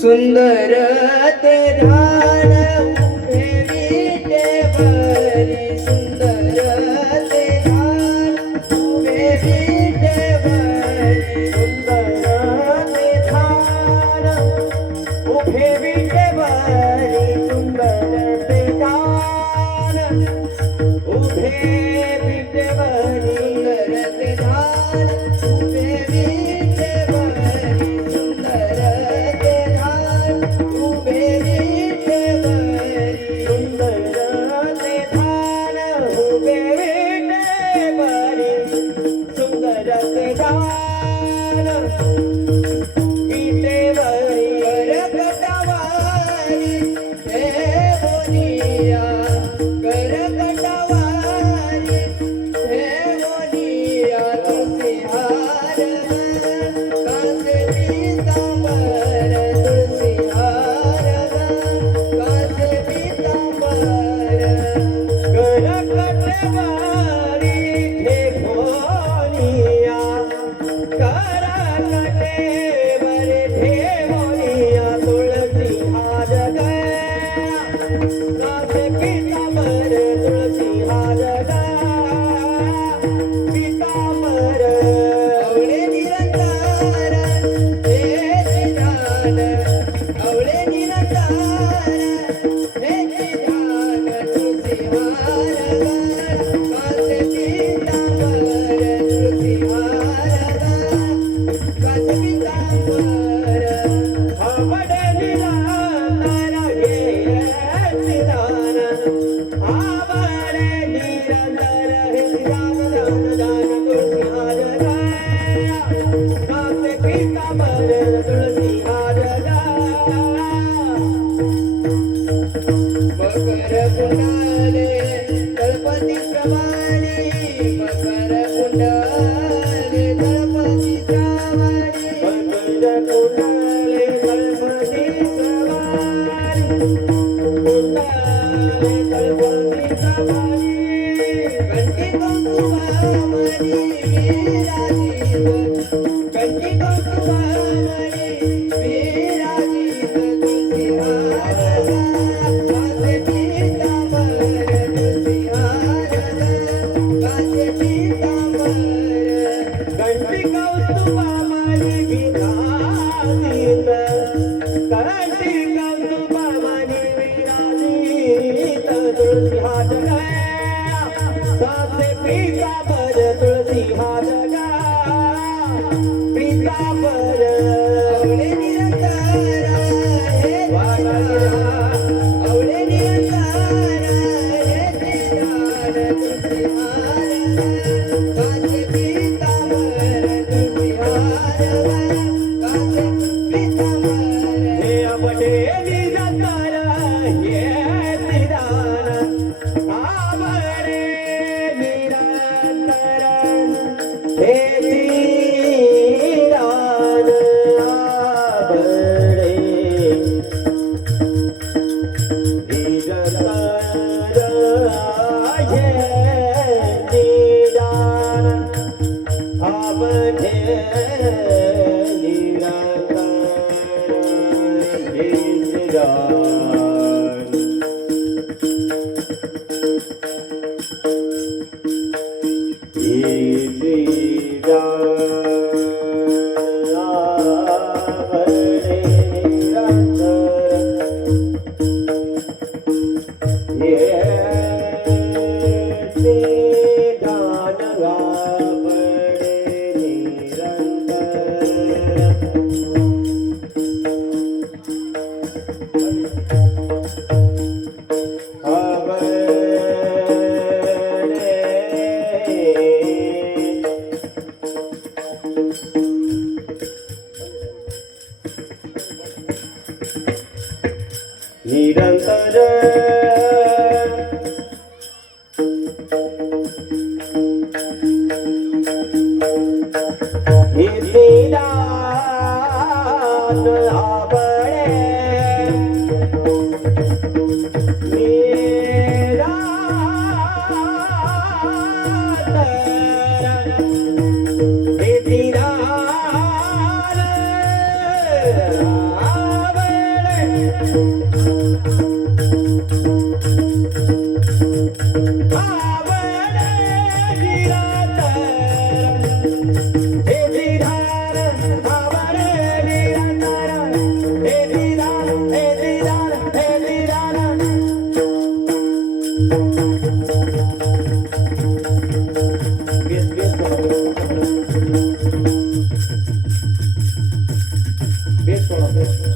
सुंदर ते ध्यान उभे विटेवरी, सुंदर ते ध्यान उभे विटेवरी, सुंदर ते ध्यान उभे विटेवरी, सुंदर ते ध्यान उभे विटेवरी, सुंदर ते ध्यान उभे विटेवरी, सुंदर बेस बेस थोड़ा बेस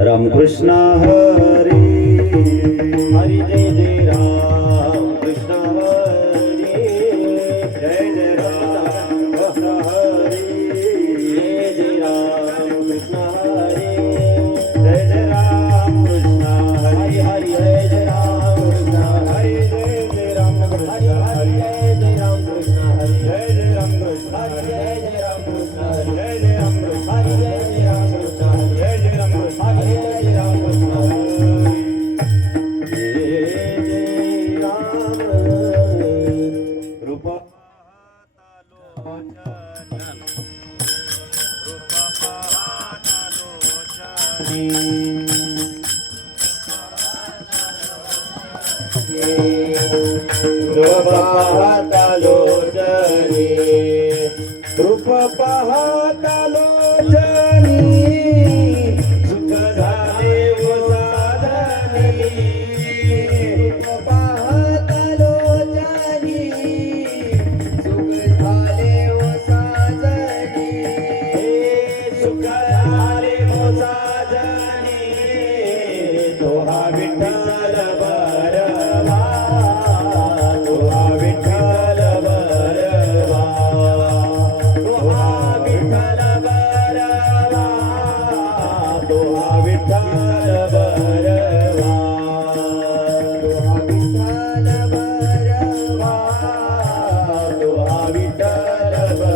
रामकृष्ण हरी हरी जय जय राम कृष्ण हरी जय जय राम कृष्ण हरी जय जय राम कृष्ण हरी जय जय राम कृष्ण हरी हरी जय जय राम कृष्ण हरी जय जय राम कृष्ण हरी जय जय राम कृष्ण हरी जय जय राम कृष्ण हरी जय जय राम कृष्ण हरी जय जय राम कृष्ण हरी जय जय राम कृष्ण हरी जय जय राम कृष्ण हरी जय जय राम कृष्ण रूप पाहता लोचनी रूप पाहता लोचनी सुख झाले व साधनी रूप पाहता लोचनी सुख झाले व साधनी सुख झाले व साधनी दोहा विठ्ठल बरवा दोहा विठ्ठल बरवा दोहा विठ्ठल बरवा दोहा विठ्ठल बरवा दोहा विठ्ठल बरवा दोहा विठ्ठल बरवा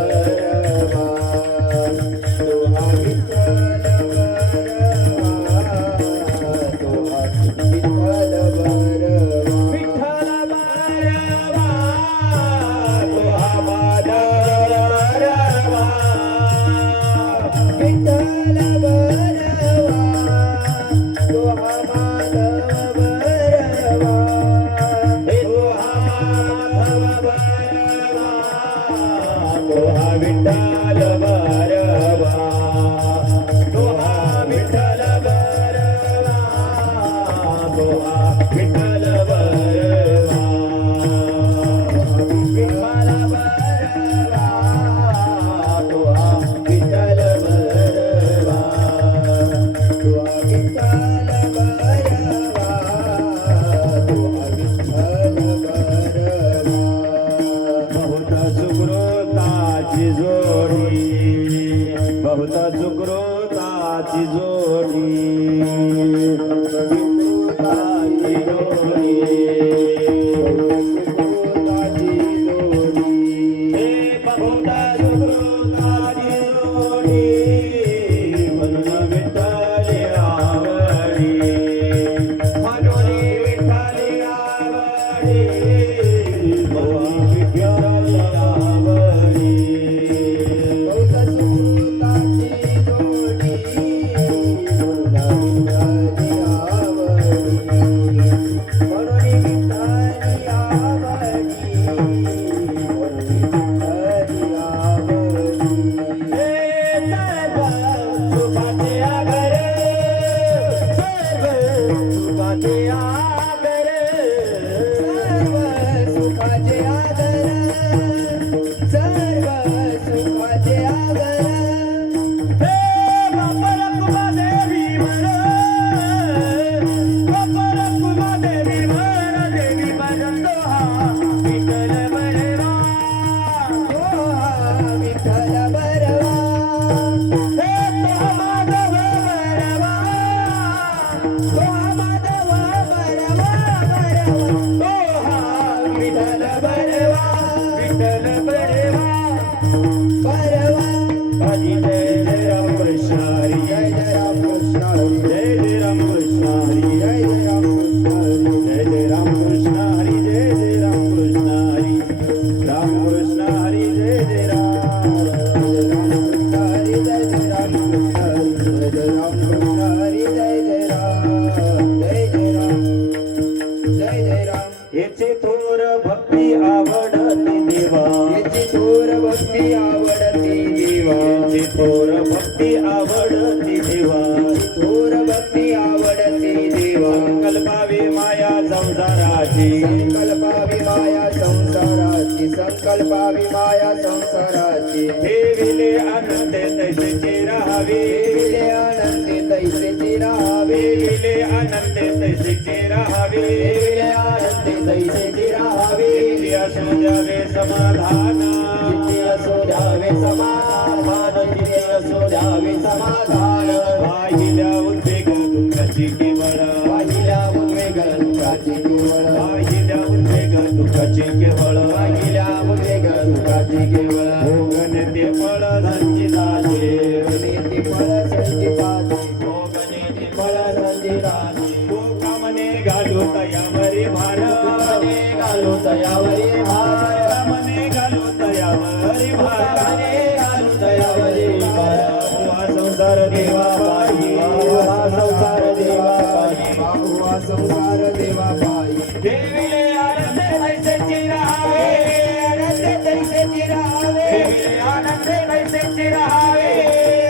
दोहा विठ्ठल बहुत सुकृताची जोडी सुकृताची जोडी हे बहुत सुकृताची जोडी म्हणून विठ्ठल आवडी म्हणून विठ्ठल आवडी म्हणून विठ्ठल आवडी हरी जय जय राम कृष्ण हरी जय जय राम कृष्ण हरी जय जय राम कृष्ण हरी जय जय राम कृष्ण हरी जय जय राम कृष्ण हरी जय जय राम कृष्ण हरी राम कृष्ण हरी जय जय राम हरी जय जय राम कृष्ण हरी जय जय राम कृष्ण हरी जय जय राम जय जय राम जय जय राम याची थोर भक्ती आवडती देवा याची थोर भक्ती आवडती देवा याची थोर भक्ती आवडती देवा थोर भक्ती आवडती देवा संकल्पावे माया संसाराची संकल्पावी माया संसाराची संकल्पावी माया संसाराची ठेविले आनंद तैसेचे राहावे विले आनंदी तैसेची राहावे ठेविले आनंद तैसेचे राहावे विले आनंदी तैसेची राहावे चित्ती असू द्यावे समाधान चित्ती असो द्यावे समाधान चित्ती असो द्यावे समाधान पाहिल्या उद्वेग दुःखाची केवळ पाहिल्या उद्वेग दुःखाची केवळ पाहिल्या उद्वेग दुःखाची केवळ पाहिल्या उद्वेग दुःखाची केवळ भोगने ते फळ संचिताचे नीती फळ संचिताची भोगने ते फळ संचिताची तो कामने घालू तयावरी भार मने घालू तयावरी भार मने घालू तयावरी भार मने घालू तयावरी भार हुआ संसार देवा पायी बाहुवा संसार देवा पायी बाहुवा संसार देवा पायी देविले आनंद तैसेची राहावे आनंद तैसेची राहावे देविले आनंद तैसेची राहावे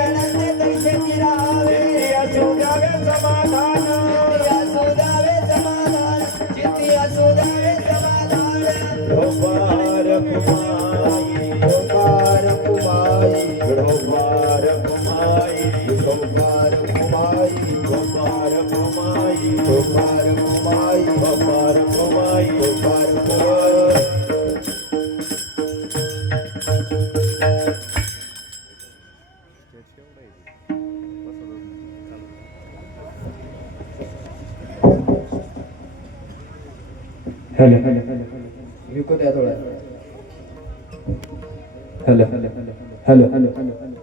आनंद तैसेची राहावे असू द्यावे समाधान चित्ती असो द्यावे समाधान चित्ती असो द्यावे समाधान ढोबार कुमाई ओंकार कुमाई ढोबार कुमाई ओंकार कुमाई ढोबार कुमाई ओंकार कुमाई ढोबार कुमाई ओंकार कुमाई हेलो विको द्या थोडा हेलो हेलो हेलो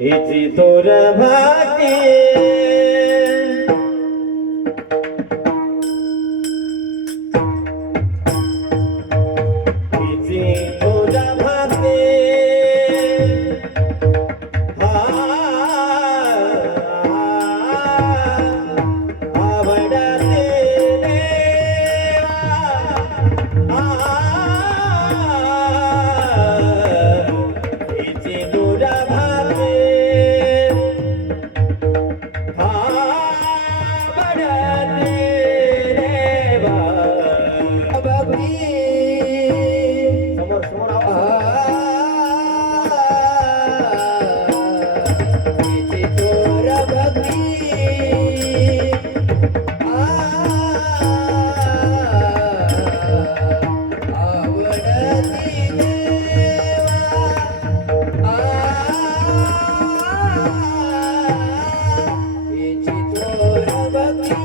इति तोर भाती इति तोर भाती आवडते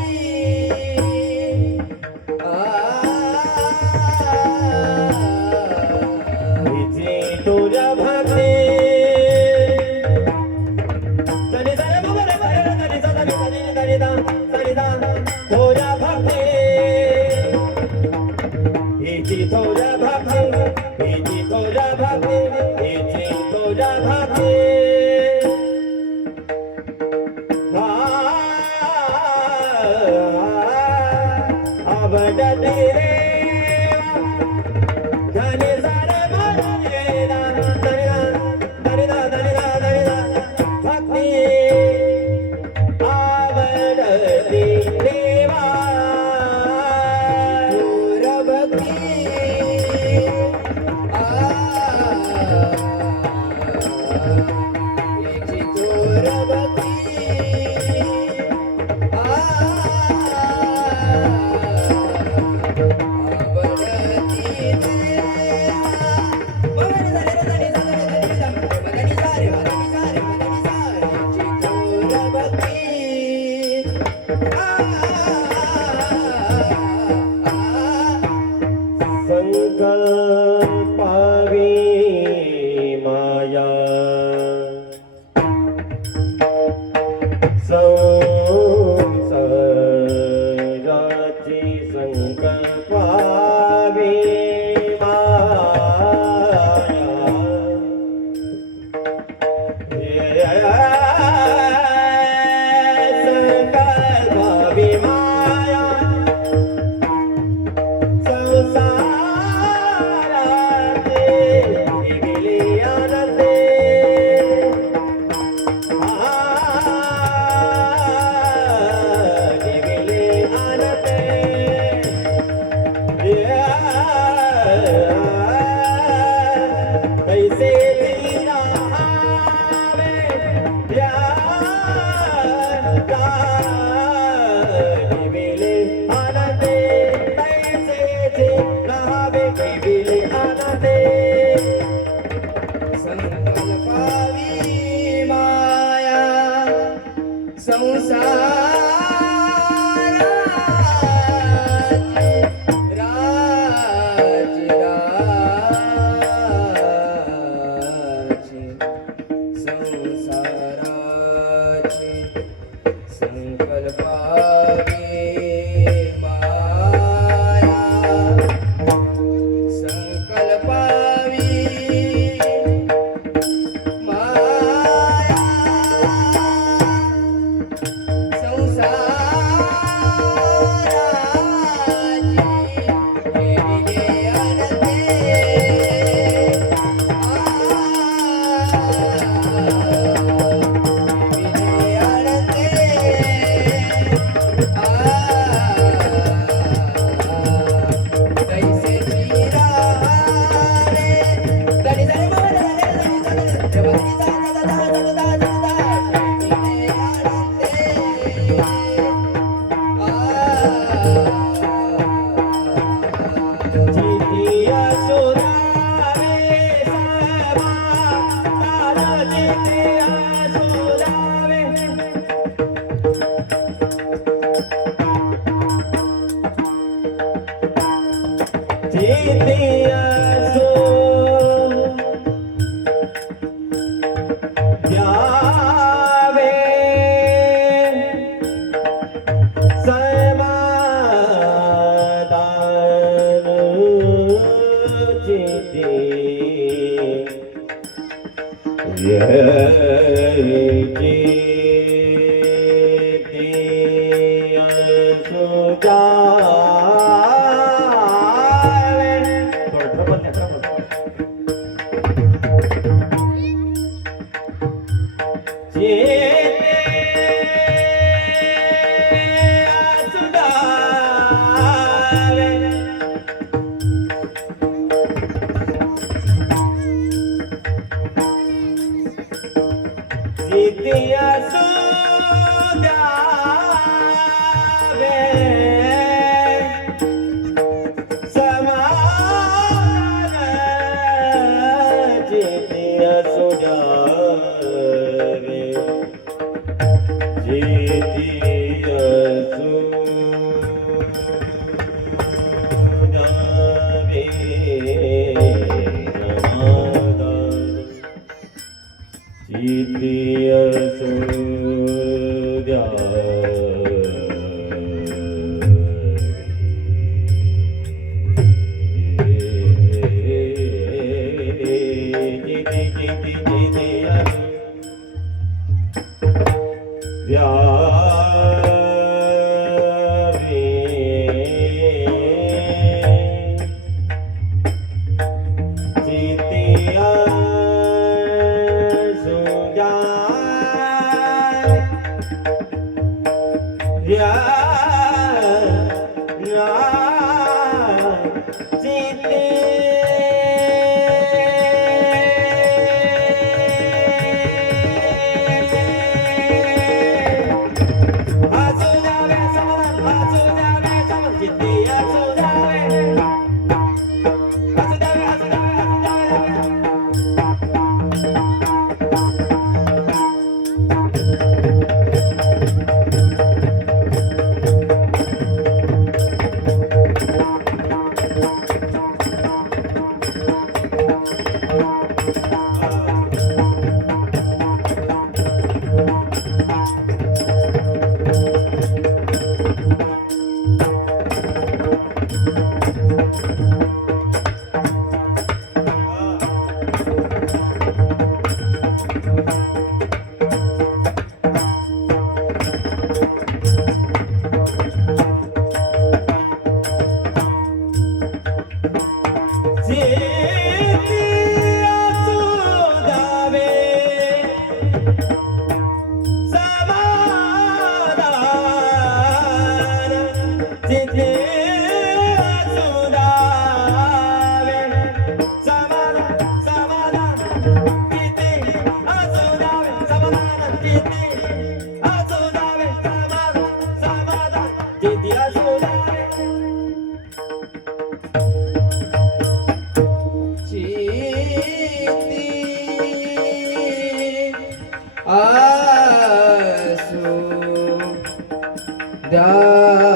इति तोर भाती आवडते रे धनी सारे भजने धनी भक्ती आवडते देवा थोर भक्ती याची थोर भक्ती संकल्पावी माया संसाराची संकल्पावी संकल्पावी माया संसाराचे विलियानते कैसे संकल्पावी माया संसाराची राची संसाराची संकल्पावी माया संकल्पावी आसू द्यावे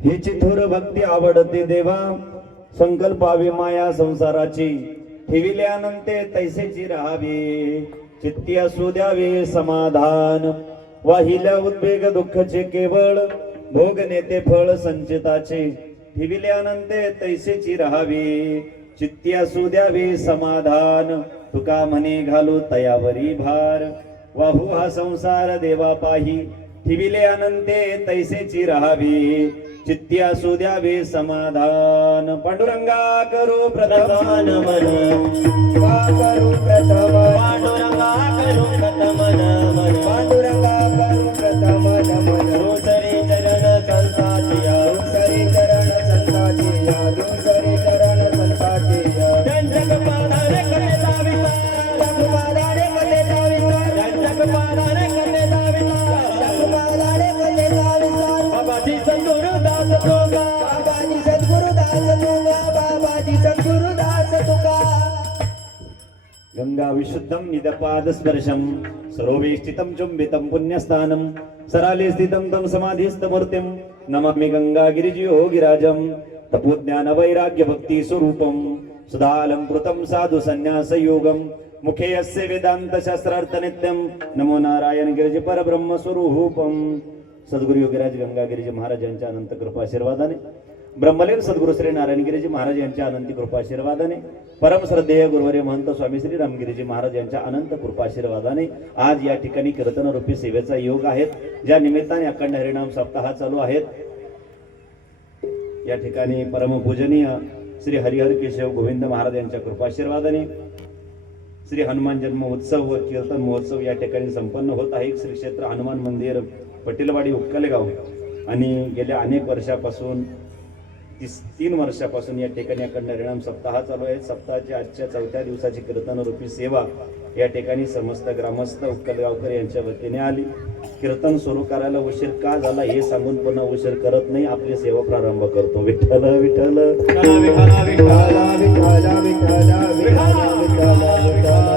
हिची थोर भक्ती आवडते देवा संकल्पावी माया संसाराची ठेविल्यानंते तैसेची राहावी चित्ती असू द्यावे समाधान वाहिल्या उद्वेग दुःखचे केवळ भोग नेते फळ संचिताचे ठेविल्यानंते तैसेची राहावी चित्ती असू द्यावे समाधान तुका म्हणे घालू तयावरी भार वाहू हा संसार देवा पाही ठेविले अनंते तैसेची राहावी चित्ती असू द्यावे समाधान पांडुरंगा करू प्रधान मन का करू प्रथम पांडुरंगा करू प्रथम मन पांडुरंगा करू प्रथम नमन दुसरे चरण संताचिया दुसरे चरण संताचिया दुसरे चरण संताचिया जग पादारे कटे दाविता जगमालाने कले दाविता जग पादारे कटे दाविता जगमालाने कले दाविता बाबाजी सद्गुरुदास तुका बाबाजी सद्गुरुदास तुका बाबाजी सद्गुरुदास तुका गंगा विशुद्धं निदपाद स्पर्शं सरोवेष्टितं चुंबितं पुण्यस्थानं सराले स्थितं तं समाधिस्थमूर्तिं नमामि गंगागिरियोगिराजं तपोज्ञान वैराग्य भक्ति स्वरूपं सुधालंकृतं साधु संन्यास योगं मुखे यस्य वेदांत शास्त्रार्थ नित्यं नमो नारायण गिरिज परब्रह्म स्वरूपं सद्गुरु योगीराज गंगागिरीजी महाराज यांच्या अनंत कृपा आशीर्वादाने ब्रह्मलीन सद्गुरु श्री नारायणगिरीजी महाराज यांच्या अनंत कृपा आशीर्वादाने परम श्रद्धेय गुरुवर्य महंत स्वामी श्री रामगिरीजी महाराज यांच्या अनंत कृपा आशीर्वादाने आज या ठिकाणी कीर्तन रूपी सेवेचा योग आहे ज्या निमित्ताने अखंड हरिनाम सप्ताह चालू आहेत या ठिकाणी परमपूजनीय श्री हरिहर केशव गोविंद महाराज यांच्या कृपा आशीर्वादाने श्री हनुमान जन्म उत्सव व कीर्तन महोत्सव या ठिकाणी संपन्न होत आहे श्री क्षेत्र हनुमान मंदिर पटेलवाडी उक्कलेगाव आणि गेल्या अनेक वर्षापासून 3 वर्षापासून या ठिकाणी अखंड हरिनाम सप्ताह चालू आहे सप्ताहाच्या आजच्या 4थ्या दिवसाची कीर्तन रूपी सेवा या ठिकाणी समस्त ग्रामस्थ उक्कलगावकर यांच्या वतीने आली कीर्तन सुरू करायला उशीर का झाला हे सांगून पुन्हा उशीर करत नाही आपली सेवा प्रारंभ करतो विठ्ठल विठ्ठल विठ्ठला विठ्ठला विठ्ठला विठ्ठला विठ्ठला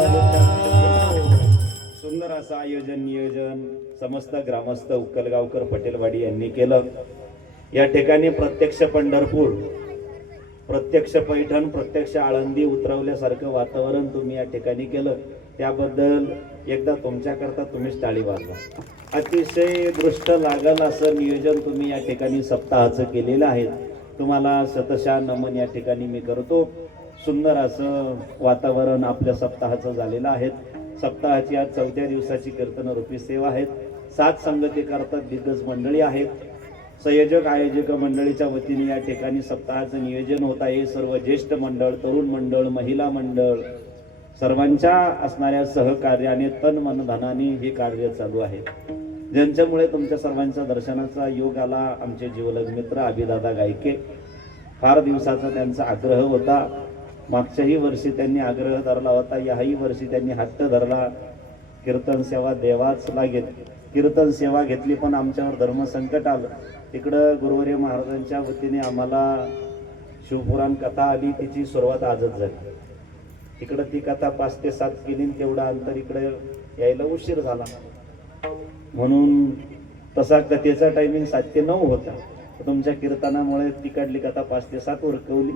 सुंदर असं आयोजन नियोजन समस्त ग्रामस्थ उक्कलगावकर पटेलवाडी यांनी केलं या ठिकाणी प्रत्यक्ष पंढरपूर प्रत्यक्ष पैठण प्रत्यक्ष आळंदी उतरवल्यासारखं वातावरण तुम्ही या ठिकाणी केलं त्याबद्दल एकदा तुमच्याकरता तुम्हीच टाळी वाजवा अतिशय दृष्ट लागल असं नियोजन तुम्ही या ठिकाणी सप्ताहाचं केलेलं आहे तुम्हाला शतशः नमन या ठिकाणी मी करतो सुंदर असं वातावरण आपल्या सप्ताहाचं झालेलं आहे सप्ताहाची आज 4थ्या दिवसाची कीर्तन रूपी सेवा आहेत 7 संगती करतात दिग्गज मंडळी आहेत संयोजक आयोजक मंडळीच्या वतीने या ठिकाणी सप्ताहाचं नियोजन होत आहे सर्व ज्येष्ठ मंडळ तरुण मंडळ महिला मंडळ सर्वांच्या असणाऱ्या सहकार्याने तन मन धनाने हे कार्य चालू आहे ज्यांच्यामुळे तुमच्या सर्वांच्या दर्शनाचा योग आला आमचे जीवलग मित्र अभिदादा गायके फार दिवसाचा त्यांचा आग्रह होता मागच्याही वर्षी त्यांनी आग्रह धरला होता याही वर्षी त्यांनी हट्ट धरला कीर्तन सेवा देवाच लागेल कीर्तन सेवा घेतली पण आमच्यावर धर्मसंकट आलं तिकडं गुरुवर्य महाराजांच्या वतीने आम्हाला शिवपुराण कथा आली तिची सुरुवात आजच झाली तिकडं ती कथा 5 ते 7 केली तेवढा अंतर इकडे यायला उशीर झाला म्हणून तसा कथेचा टायमिंग 7 ते 9 होता तुमच्या कीर्तनामुळे तिकडली कथा 5 ते 7 उरकवली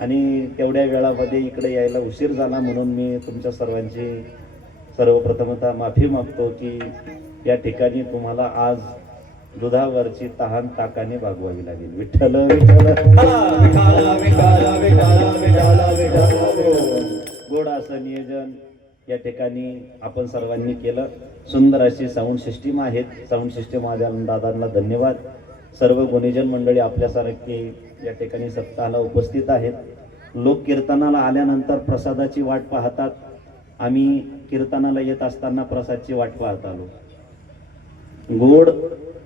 आणि तेवढ्या वेळामध्ये इकडे यायला उशीर झाला म्हणून मी तुमच्या सर्वांची सर्वप्रथमतः माफी मागतो की या ठिकाणी तुम्हाला आज दुधावरची तहान ताकाने भागवावी लागेल विठ्ठल गोड असं नियोजन या ठिकाणी आपण सर्वांनी केलं सुंदर अशी साऊंड सिस्टीम आहेत साऊंड सिस्टीम माझ्या दादांना धन्यवाद सर्व गुणीजन मंडळी आपल्यासारखे या ठिकाणी सप्ताहाला उपस्थित आहेत लोक कीर्तनाला आल्यानंतर प्रसादाची वाट पाहतात आम्ही कीर्तनाला येत असताना प्रसादची वाट पाहत आलो गोड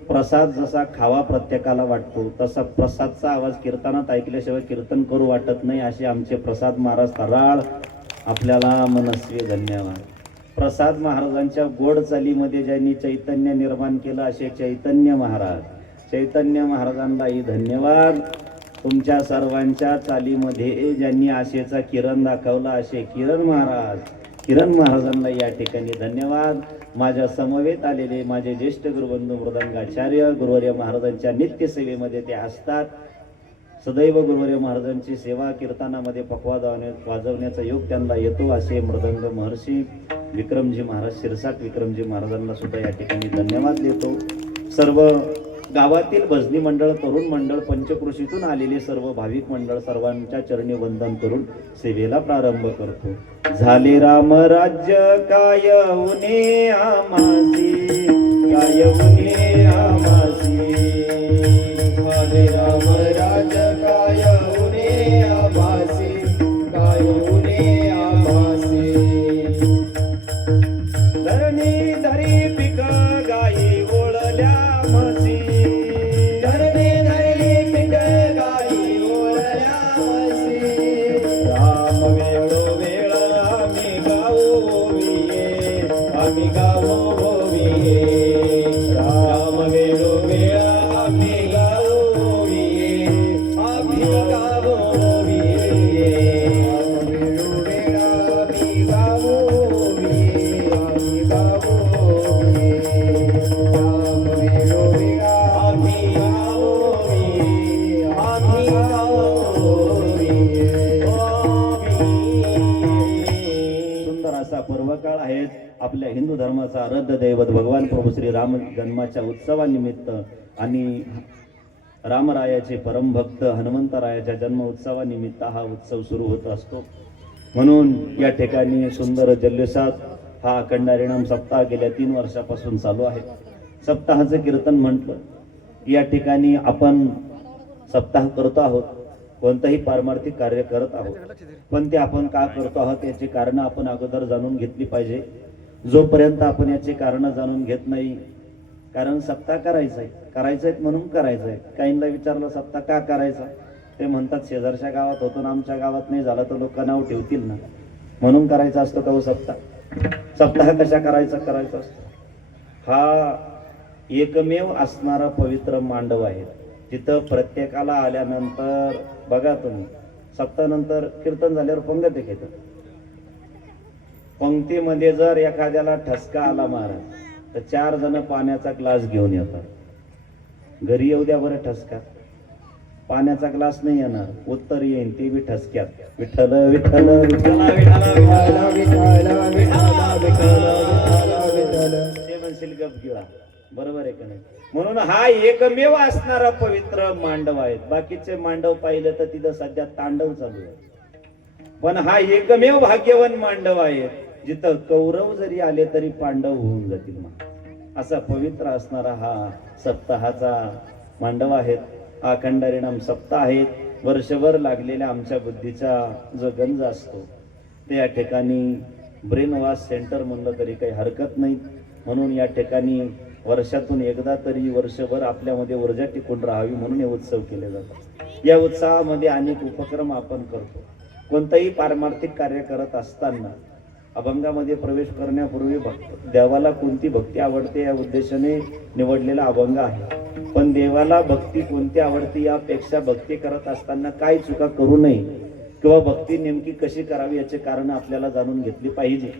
प्रसाद जसा खावा प्रत्येकाला वाटतो तसा प्रसादचा आवाज कीर्तनात ऐकल्याशिवाय कीर्तन करू वाटत नाही असे आमचे प्रसाद महाराज तराळ आपल्याला मनस्वी धन्यवाद प्रसाद महाराजांच्या गोड चालीमध्ये ज्यांनी चैतन्य निर्माण केलं असे चैतन्य महाराजांनाही धन्यवाद तुमच्या सर्वांच्या चालीमध्ये ज्यांनी आशेचा किरण दाखवला असे किरण महाराजांना या ठिकाणी धन्यवाद माझ्या समवेत आलेले माझे ज्येष्ठ गुरुबंधू मृदंगाचार्य गुरुवर्य महाराजांच्या नित्य सेवेमध्ये ते असतात सदैव गुरुवर्य महाराजांची सेवा कीर्तनामध्ये पखवाज वाजवण्याचा योग त्यांना येतो असे मृदंग महर्षी विक्रमजी महाराज शिरसाट विक्रमजी महाराजांना सुद्धा या ठिकाणी धन्यवाद देतो. सर्व गावातील भजनी मंडळ, तरुण मंडळ, पंचकृषीतून आलेले सर्व भाविक मंडळ सर्वांच्या चरणी वंदन करून सेवेला प्रारंभ करतो. झाले राम राज्य काय उने आमासी, काय उने आमासी. झाले राम राज्य काय उने आभासी, काय उने आभासी. धरणी धरी पिक गाई ओळल्या म्हशी, धरणी धरली पिक गाई ओळल्या म्हशी. राम वेळोवेळ आम्ही गावोविये, आम्ही गावोविये. राम वेळोवेळ आम्ही गावोविये, आम्ही गावोविये. वेळोवेळा आम्ही गावोविये, आम्ही गावोविये. राम वेळोवेळा आम्ही गावोविये, आम्ही गावोविये. सुंदर असा पर्वकाळ आहे. आपल्या हिंदू धर्माचा आराध्य दैवत भगवान प्रभू श्री राम जन्माच्या उत्सवानिमित्त आणि रामरायाचे परमभक्त हनुमंतरायाच्या जन्म उत्सवानिमित्त हा उत्सव सुरू होत असतो. म्हणून या ठिकाणी सुंदर जल्लोषात हा अखंड हरिनाम सप्ताह गेल्या 3 वर्षापासून चालू आहे. सप्ताहाचं कीर्तन म्हटलं या ठिकाणी आपण सप्ताह करतो आहोत, कोणतंही पारमार्थिक कार्य करत आहोत, पण ते आपण का करतो आहोत याची कारणं आपण अगोदर जाणून घेतली पाहिजे. जोपर्यंत आपण याची कारणं जाणून घेत नाही, कारण सप्ताह करायचंय म्हणून करायचंय. काहींना विचारलं सप्ताह का करायचा, ते म्हणतात शेजारच्या गावात होतो ना आमच्या गावात नाही झाला तर लोक नाव ठेवतील ना, म्हणून करायचा असतो का हो सप्ताह. सप्ताह कशा करायचा असतो. हा एकमेव असणारा पवित्र मांडव आहे. तिथं प्रत्येकाला आल्यानंतर बघा तुम्ही सप्ताहानंतर कीर्तन झाल्यावर पंगत एक येतं. पंक्तीमध्ये जर एखाद्याला ठसका आला महाराज तर 4 जण पाण्याचा ग्लास घेऊन येतात. घरी येऊ द्या बरं ठसका, पाण्याचा ग्लास नाही येणार, उत्तर येईन ते बी ठसक्यात. विठ्ठल विठ्ठल विठ्ठल विठाला विठाला विठाला विठाला विठाला. ते म्हणशील गप गिळा, बरोबर आहे का नाही. म्हणून हा एकमेव असणारा पवित्र मांडव आहे. बाकीचे मांडव पाहिलं तर तिथं सध्या तांडव चालू आहे, पण हा एकमेव भाग्यवान मांडव आहे जिथं कौरव जरी आले तरी पांडव होऊन जातील. असा पवित्र असणारा हा सप्ताहाचा मांडव आहे. अखंड हरिनाम सप्ताह आहेत. वर्षभर लागलेल्या आमच्या बुद्धीचा जो गंज असतो ते या ठिकाणी ब्रेन वॉश सेंटर म्हणलं तरी काही हरकत नाही. म्हणून या ठिकाणी वर्षातून एकदा तरी वर्षभर आपल्यामध्ये ऊर्जा टिकून राहावी म्हणून हे उत्सव केले जातात. या उत्सवामध्ये अनेक उपक्रम आपण करतो. कोणतंही पारमार्थिक कार्य करत असताना अभंगामध्ये प्रवेश करण्यापूर्वी देवाला कोणती भक्ती आवडते या उद्देशाने निवडलेला अभंग आहे. पण देवाला भक्ती कोणती आवडते यापेक्षा भक्ती करत असताना काय चुका करू नये किंवा भक्ती नेमकी कशी करावी याचे कारण आपल्याला जाणून घेतली पाहिजे.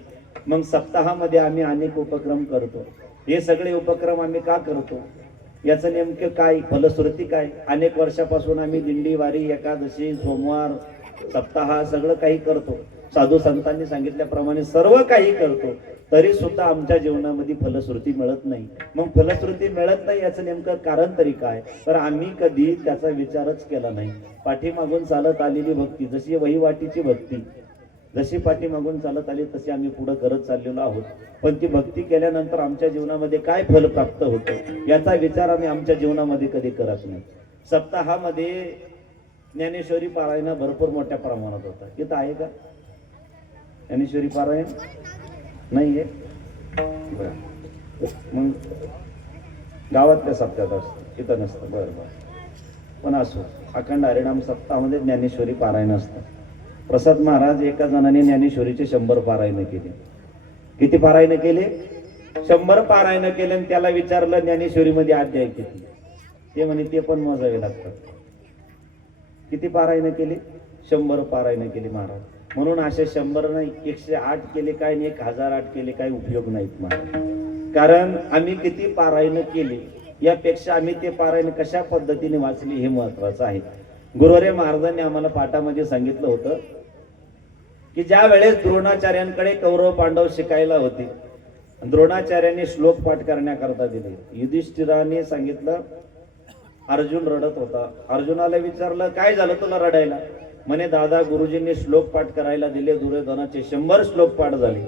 मग सप्ताहामध्ये आम्ही अनेक उपक्रम करतो. हे सगळे उपक्रम आम्ही का करतो याचं नेमकं काय फलश्रुती काय. अनेक वर्षापासून आम्ही दिंडी, वारी, एकादशी, सोमवार, सप्ताह सगळं काही करतो. साधू संतांनी सांगितल्याप्रमाणे सर्व काही करतो, तरी सुद्धा आमच्या जीवनामध्ये फलश्रुती मिळत नाही. मग फलश्रुती मिळत नाही याचं नेमकं कारण तरी काय, तर आम्ही कधी त्याचा विचारच केला नाही. पाठीमागून चालत आलेली भक्ती, जशी वहिवाटीची भक्ती जशी पाठीमागून चालत आली तशी आम्ही पुढे करत चाललेलो आहोत. पण ती भक्ती केल्यानंतर आमच्या जीवनामध्ये काय फल प्राप्त होतं याचा विचार आम्ही आमच्या जीवनामध्ये कधी करत नाही. सप्ताहामध्ये ज्ञानेश्वरी पारायण भरपूर मोठ्या प्रमाणात होतं. इथं आहे का ज्ञानेश्वरी पारायण? नाही आहे. मग गावातल्या सप्त्यात असतं, इथं नसतं. बरं. पण असो, अखंड हरिनाम सप्ताहामध्ये ज्ञानेश्वरी पारायण असतं. प्रसाद महाराज एका जणाने ज्ञानेश्वरीचे 100 पारायण केले. किती पारायण केले? 100 पारायण केले. आणि त्याला विचारलं ज्ञानेश्वरीमध्ये अध्याय किती? ते म्हणे ते पण मोजावे लागतात. किती पारायण केले? 100 पारायण केले महाराज. म्हणून असे 100 नाही, 108 केले काय आणि 1008 केले काय उपयोग नाहीत महाराज. कारण आम्ही किती पारायण केले यापेक्षा आम्ही ते पारायण कशा पद्धतीने वाचली हे महत्वाचं आहे. गुरुवारे महाराजांनी आम्हाला पाठामध्ये सांगितलं होतं की ज्या वेळेस द्रोणाचार्यांकडे कौरव पांडव शिकायला होते, द्रोणाचार्यांनी श्लोक पाठ करण्याकरता दिले. युधिष्ठिराने सांगितलं, अर्जुन रडत होता. अर्जुनाला विचारलं, काय झालं तुला रडायला? म्हणे, दादा गुरुजींनी श्लोक पाठ करायला दिले, दुर्योधनाचे 100 श्लोक पाठ झाले,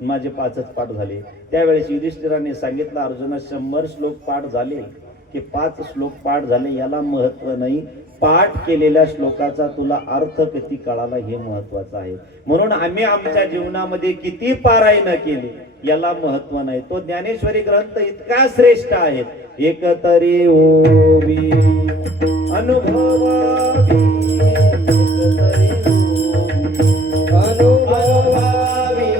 माझे 5च पाठ झाले. त्यावेळेस युधिष्ठिराने सांगितलं, अर्जुना 100 श्लोक पाठ झाले की 5 श्लोक पाठ झाले याला महत्व नाही, पाठ केलेल्या श्लोकाचा तुला अर्थ किती कळाला हे महत्वाचं आहे. म्हणून आम्ही आमच्या जीवनामध्ये किती पारायण केले याला महत्व नाही. तो ज्ञानेश्वरी ग्रंथ इतका श्रेष्ठ आहे. एक तरी ओवी अनुभवावी, एक तरी अनुभवावी,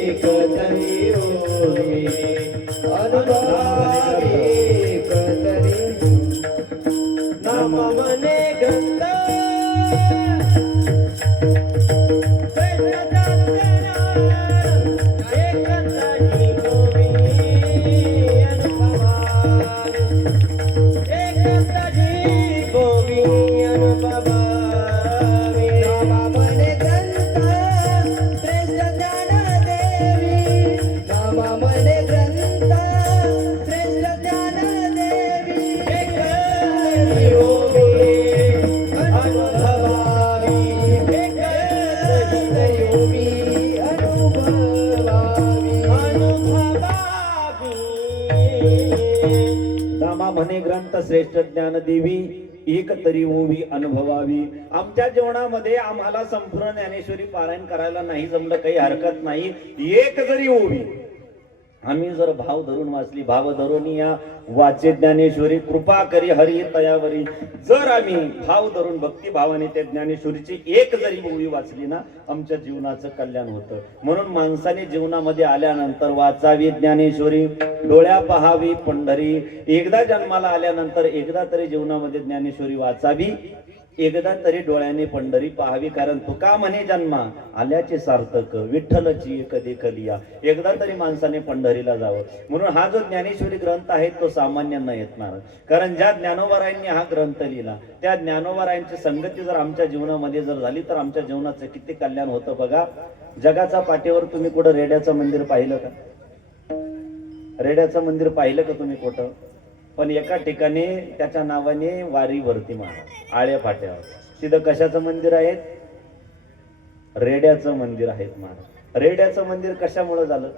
एक तरी ओवी अनुभवावी, एक तरी नाम मने ग्रंथ म्हणे ग्रंथ श्रेष्ठ ज्ञान देवी, एक तरी ओवी अनुभवावी. आमच्या जीवनामध्ये आम्हाला संपूर्ण ज्ञानेश्वरी पारायण करायला नाही जमलं, काही हरकत नाही. एक जरी ओवी आम्ही जर भाव धरून वाचली, भाव धरून या वाचे ज्ञानेश्वरी कृपा करी हरी तयावरी, जर आम्ही भाव धरून भक्ती भावाने त्या ज्ञानेश्वरीची एक जरी ओवी वाचली ना, आमच्या जीवनाचं कल्याण होतं. म्हणून माणसाने जीवनामध्ये आल्यानंतर वाचावी ज्ञानेश्वरी, डोळ्या पहावी पंढरी. एकदा जन्माला आल्यानंतर एकदा तरी जीवनामध्ये ज्ञानेश्वरी वाचावी, एकदा तरी डोळ्याने पंढरी पाहावी. कारण तुका म्हणे जन्मा आल्याचे सार्थक, विठ्ठलची एक देखलिया. एकदा तरी माणसाने पंढरीला जावं. म्हणून हा जो ज्ञानेश्वरी ग्रंथ आहे तो सामान्यांना येणार. कारण ज्या ज्ञानोबारायांनी हा ग्रंथ लिहिला त्या ज्ञानोबारायांची संगती जर आमच्या जीवनामध्ये जर झाली तर आमच्या जीवनाचं किती कल्याण होतं बघा. जगाच्या पाठीवर तुम्ही कुठं रेड्याचं मंदिर पाहिलं का? रेड्याचं मंदिर पाहिलं का तुम्ही कुठं? पण एका ठिकाणी त्याच्या नावाने वारी भरती महाराज आळ्या फाट्यावर. तिथं कशाचं मंदिर आहे? रेड्याचं मंदिर आहे महाराज. रेड्याचं मंदिर कशामुळे झालं?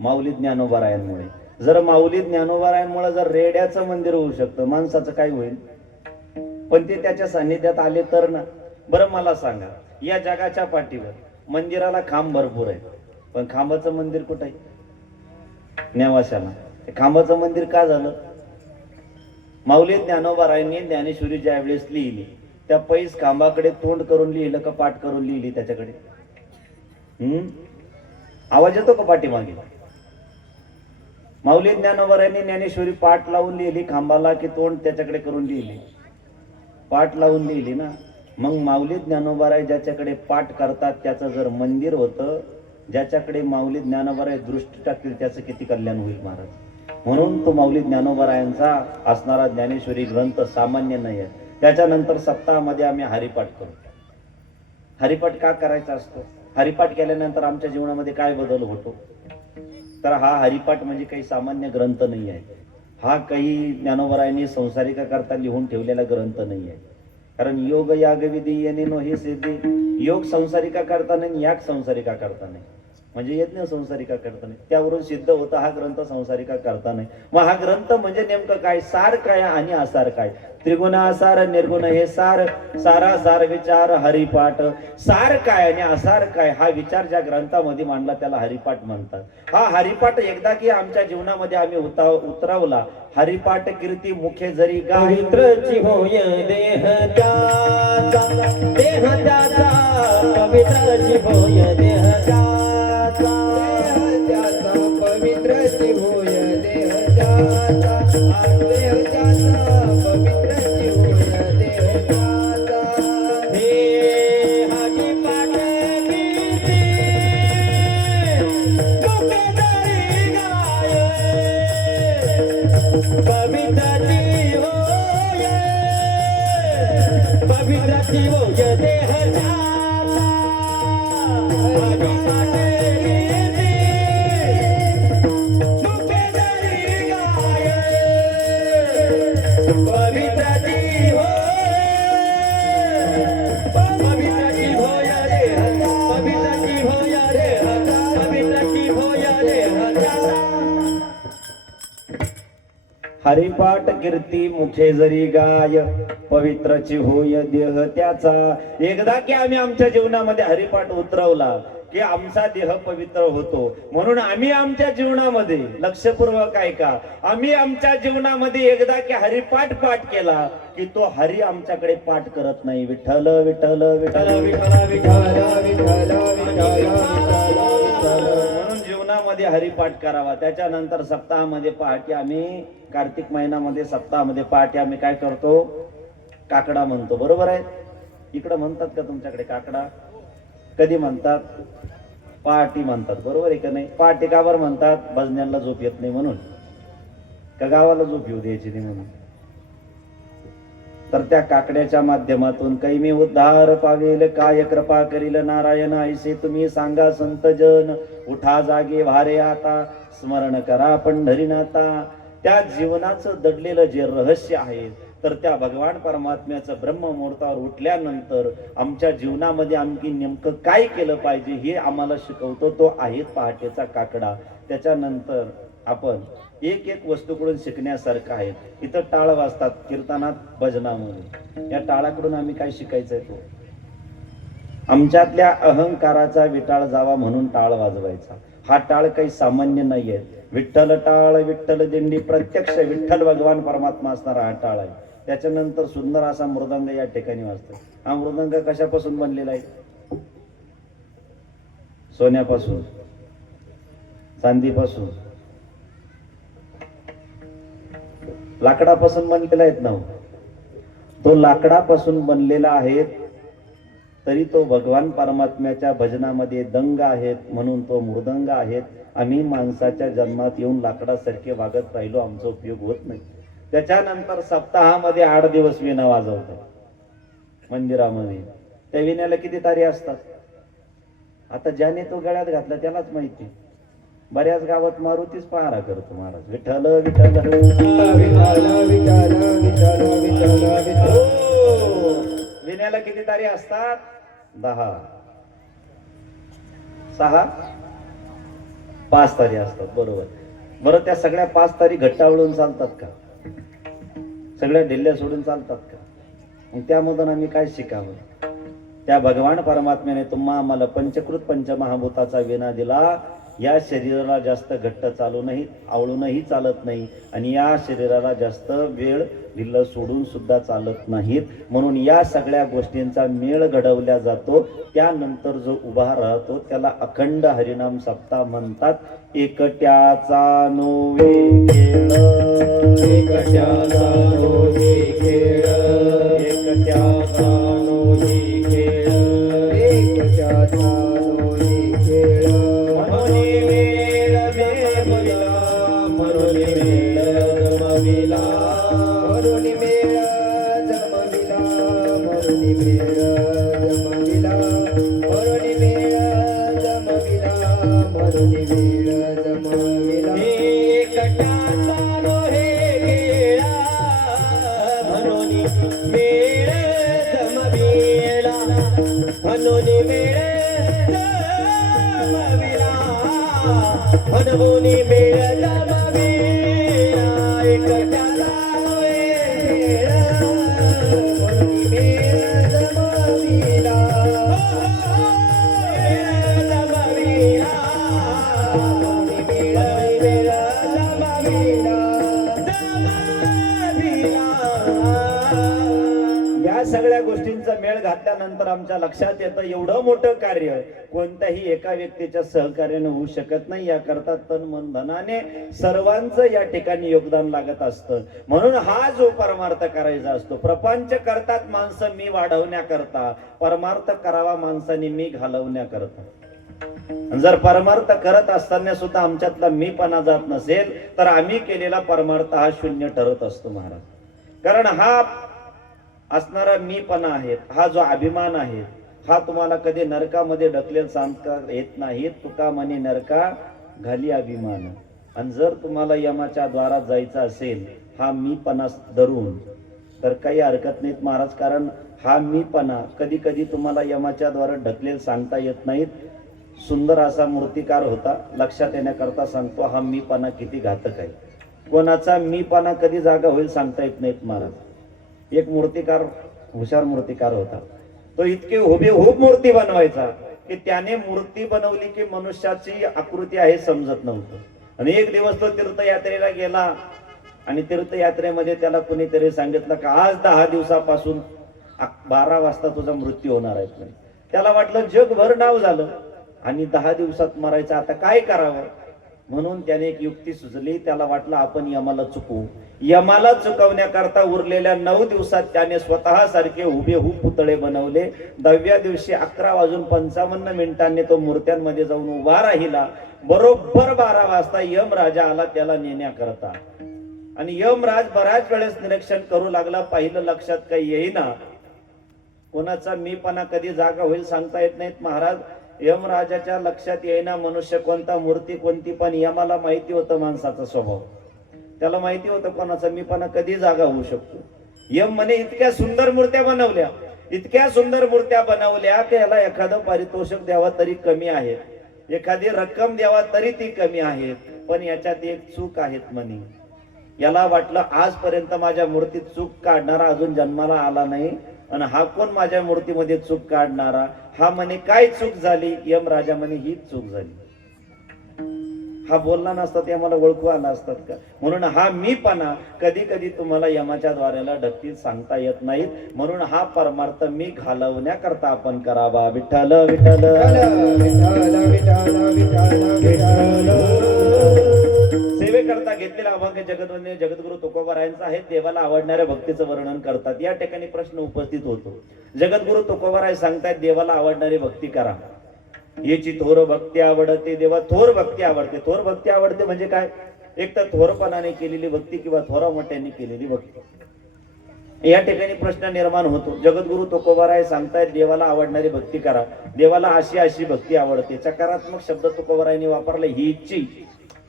माऊली ज्ञानोबारायांमुळे. जर माऊली ज्ञानोबारायांमुळे जर रेड्याचं मंदिर होऊ शकतं, माणसाचं काय होईल? पण ते त्याच्या सान्निध्यात आले तर ना. बरं मला सांगा, या जगाच्या पाठीवर मंदिराला खांब भरपूर आहे, पण खांबाचं मंदिर कुठं आहे? नेवाशाला. खांबाचं मंदिर का झालं? माऊली ज्ञानोबारायांनी ज्ञानेश्वरी ज्या वेळेस लिहिली त्या पैस खांबाकडे तोंड करून लिहिलं का पाठ करून लिहिली त्याच्याकडे? आवाज येतो का पाठीमागे? माऊली ज्ञानोबारायांनी ज्ञानेश्वरी पाठ लावून लिहिली खांबाला की तोंड त्याच्याकडे करून लिहिली? पाठ लावून लिहिली ना. मग माऊली ज्ञानोबाराय ज्याच्याकडे पाठ करतात त्याचं जर मंदिर होतं, ज्याच्याकडे माऊली ज्ञानोबाराय दृष्टी टाकतील त्याचं किती कल्याण होईल महाराज. म्हणून तो माऊली ज्ञानोबारायांचा असणारा ज्ञानेश्वरी ग्रंथ सामान्य नाही आहे. त्याच्यानंतर सप्ताहामध्ये आम्ही हरिपाठ करतो. हरिपाठ का करायचा असतो? हरिपाठ केल्यानंतर आमच्या जीवनामध्ये काय बदल होतो? तर हा हरिपाठ म्हणजे काही सामान्य ग्रंथ नाही आहे. हा काही ज्ञानोबारायांनी संसारिका करता लिहून ठेवलेला ग्रंथ नाही आहे. कारण योग याग विधी येणे नो हे सिद्धी. योग संसारिका करता नाही, याग संसारिका करता नाही, म्हणजे यज्ञ संसारिका करता नाही. त्यावरून सिद्ध होतं हा ग्रंथ संसारिका करता नाही. मग हा ग्रंथ म्हणजे नेमकं काय? सार काय आणि आसार काय? त्रिगुणासार निर्गुण हे सार. सारासार विचार हरिपाठ. सार काय आणि आसार काय हा विचार ज्या ग्रंथामध्ये मांडला त्याला हरिपाठ म्हणतात. हा हरिपाठ एकदा की आमच्या जीवनामध्ये आम्ही उतरवला, हरिपाठ कीर्ती मुखे जरी पवित्रची होय देह त्याचा, देह त्याचा पवित्रची होय देह त्याचा, त्याचा पवित्रची होय देह त्याचा, देह त्याचा पवित्रची होय देह त्याचा. हे हरिपाठ कीर्ती मुखे जरी गाय, पवित्रची होय हरिपाठ कीर्ती मुखे जरी गाय पवित्रची होय देह त्याचा. एकदा की आम्ही आमच्या जीवनामध्ये हरिपाठ उतरवला की आमचा देह पवित्र होतो. म्हणून आम्ही आमच्या जीवनामध्ये लक्षपूर्वक ऐका, आम्ही आमच्या जीवनामध्ये एकदा की हरिपाठ पाठ केला की तो हरी आमच्याकडे पाठ करत नाही. विठ्ठल विठ्ठल विठ्ठल विठ्ठल विठ्ठल म्हणून जीवनामध्ये हरिपाठ करावा. त्याच्यानंतर सप्ताहामध्ये पहाटे आम्ही कार्तिक महिन्यामध्ये सप्ताहामध्ये पहाटे आम्ही काय करतो, काकडा म्हणतो. बरोबर आहे. इकडं म्हणतात का तुमच्याकडे काकडा? कधी म्हणतात? पहाटी म्हणतात. बरोबर आहे का नाही? पहाटे का बरं म्हणतात? भजन्यांना झोप येत नाही म्हणून, का गावाला झोप येऊ द्यायची नाही म्हणून? तर त्या काकड्याच्या माध्यमातून कैमी उद्धार पावेल, काय कृपा करील नारायण ऐसे तुम्ही सांगा संत जन. उठा जागे वारे आता, स्मरण करा पंढरीनाथा. त्या जीवनाचं दडलेलं जे रहस्य आहे, तर त्या भगवान परमात्म्याचं ब्रह्ममुहूर्तावर उठल्यानंतर आमच्या जीवनामध्ये आणखी नेमकं काय केलं पाहिजे हे आम्हाला शिकवतो. तो आहे पहाटेचा काकडा. त्याच्यानंतर आपण एक एक वस्तूकडून शिकण्यासारखं आहे. इथं टाळ वाजतात कीर्तनात भजनामध्ये. या टाळाकडून आम्ही काय शिकायचंय? तो आमच्यातल्या अहंकाराचा विटाळ जावा म्हणून टाळ वाजवायचा. हा टाळ काही सामान्य नाहीये. विठ्ठल टाळ विठ्ठल दिंडी, प्रत्यक्ष विठ्ठल भगवान परमात्मा असणारा हा टाळ आहे. त्याच्यानंतर सुंदर असा मृदंग या ठिकाणी वाजतो. हा मृदंग कशापासून बनलेला आहे? सोन्यापासून, चांदीपासून, लाकडापासून बनलेला आहेत ना. तो लाकडापासून बनलेला आहे, तरी तो भगवान परमात्म्याच्या भजनामध्ये दंग आहेत म्हणून तो मृदंग आहेत. आम्ही माणसाच्या जन्मात येऊन लाकडासारखे वागत राहिलो, आमचा उपयोग होत नाही. त्याच्यानंतर सप्ताहामध्ये 8 दिवस वीणा वाजवतात मंदिरामध्ये. त्या विण्याला किती तारी असतात? आता ज्याने तो गळ्यात घातला त्यालाच माहिती. बऱ्याच गावात मारुतीच पहारा करतो महाराज. विठ्ठल विठ्ठल विण्याला किती तारी असतात? 10, 6, 5 तारी असतात. बरोबर. बरं, त्या सगळ्या 5 तारी घट्टावळून चालतात का? सगळ्या ढिल्ल्या सोडून चालतात का? मग त्यामधून आम्ही काय शिकावं? त्या भगवान परमात्म्याने तुम्हा आम्हाला पंचकृत पंचमहाभूताचा विना दिला. या शरीराला जास्त घट्ट चालूनही आवळूनही चालत नाही, आणि या शरीराला जास्त वेळ ढिल्ल सोडून सुद्धा चालत नाहीत. म्हणून या सगळ्या गोष्टींचा मेळ घडवल्या जातो. त्यानंतर जो उभा राहतो त्याला अखंड हरिनाम सप्ताह म्हणतात. एकट्याचा नोवे खेळ, एकट्याचा नोवे खेळ, एकट्याचा नोवे खेळ, एकट्याचा नोवे खेळ. सगळ्या गोष्टींचा मेळ घातल्यानंतर आमच्या लक्षात येतं एवढं मोठं कार्य कोणत्याही एका व्यक्तीच्या सहकार्याने होऊ शकत नाही. याकरता तन मन धनाने सर्वांचं या ठिकाणी योगदान लागत असतं. म्हणून हा जो परमार्थ करायचा असतो, प्रपंच करतात माणसं मी वाढवण्याकरता, परमार्थ करावा माणसाने मी घालवण्याकरता. जर परमार्थ करत असताना सुद्धा आमच्यातला मीपणा जात नसेल तर आम्ही केलेला परमार्थ हा शून्य ठरत असतो महाराज. कारण हा असणारा मीपणा आहे, हा जो अभिमान आहे, हा तुम्हाला कधी नरकामध्ये ढकलेल सांगता येत नाही. तुका म्हणे नरका घाली अभिमान. आणि जर तुम्हाला यमाच्या द्वारात जायचं असेल हा मीपणा धरून तर काही हरकत नाहीत महाराज. कारण हा मीपणा कधी कधी तुम्हाला यमाच्या द्वारात ढकलेल सांगता येत नाहीत. सुंदर असा मूर्तिकार होता, लक्षात येण्याकरता सांगतो हा मीपणा किती घातक आहे. कोणाचा मीपणा कधी जागा होईल सांगता येत नाहीत महाराज. एक मूर्तिकार, हुशार मूर्तिकार होता. तो इतकी हुबेहूब मूर्ती बनवायचा की त्याने मूर्ती बनवली की मनुष्याची आकृती आहे समजत नव्हतं. आणि एक दिवस तो तीर्थयात्रेला गेला आणि तीर्थयात्रेमध्ये त्याला कुणीतरी सांगितलं का आज 10 दिवसापासून 12 वाजता तुझा मृत्यू होणार आहे. त्याला वाटलं जगभर नाव झालं आणि 10 दिवसात मरायचं, आता काय करावं. म्हणून त्याने एक युक्ती सुचली. त्याला वाटलं आपण यमाला चुकवू. यमाला चुकवण्याकरता उरलेल्या 9 दिवसात त्याने स्वतः सारखे हुबेहूब पुतळे बनवले. 10व्या दिवशी 11:55 तो मूर्त्यांमध्ये जाऊन उभा राहिला. बरोबर 12 वाजता यमराजा आला त्याला नेण्याकरता. आणि यमराज बऱ्याच वेळेस निरीक्षण करू लागला. पाहिलं लक्षात काही येईना. कोणाचा मीपणा कधी जागा होईल सांगता येत नाहीत महाराज. यमराजाच्या लक्षात येईना मनुष्य कोणता, मूर्ती कोणती, पण यमाला माहिती होतं माणसाचा स्वभाव. त्याला माहिती होतं कोणाचा मीपणा कधी जागा होऊ शकतो. यम म्हणे इतक्या सुंदर मूर्त्या बनवल्या, इतक्या सुंदर मूर्त्या बनवल्या की याला एखादं पारितोषिक द्यावा तरी कमी आहे, एखादी रक्कम द्यावा तरी ती कमी आहे. पण याच्यात एक चूक आहेत म्हणे. याला वाटलं आजपर्यंत माझ्या मूर्तीत चूक काढणारा अजून जन्माला आला नाही आणि हा कोण माझ्या मूर्तीमध्ये चूक काढणारा. हा म्हणे काय चूक झाली. यमराजा म्हणे हीच चूक झाली. हा बोलला नसता ते आम्हाला ओळखू आला असतात का. म्हणून हा मीपणा कधी कधी तुम्हाला यमाच्या द्वाराला ढकलीत सांगता येत नाहीत. म्हणून हा परमार्थ मी घालवण्याकरता आपण करावा. विठ्ठल विठ्ठल सेवेकरता घेतलेला अभंग जगद्वंदनीय जगद्गुरु तुकोबारायांचा आहे. देवाला आवडणाऱ्या भक्तीचं वर्णन करतात. या ठिकाणी प्रश्न उपस्थित होतो. जगद्गुरु तुकोबाराय सांगतात देवाला आवडणारी भक्ती करा. याची थोर भक्ती आवडते. देवा थोर भक्ती आवडते. थोर भक्ती आवडते म्हणजे काय. एक तर थोरपणाने केलेली भक्ती किंवा थोरा मोठ्यांनी केलेली भक्ती. या ठिकाणी प्रश्न निर्माण होतो. जगद्गुरु तुकोबाराय सांगतायत देवाला आवडणारी भक्ती करा. देवाला अशी अशी भक्ती आवडते. सकारात्मक शब्द तुकोबारायांनी वापरले. ही इच्छी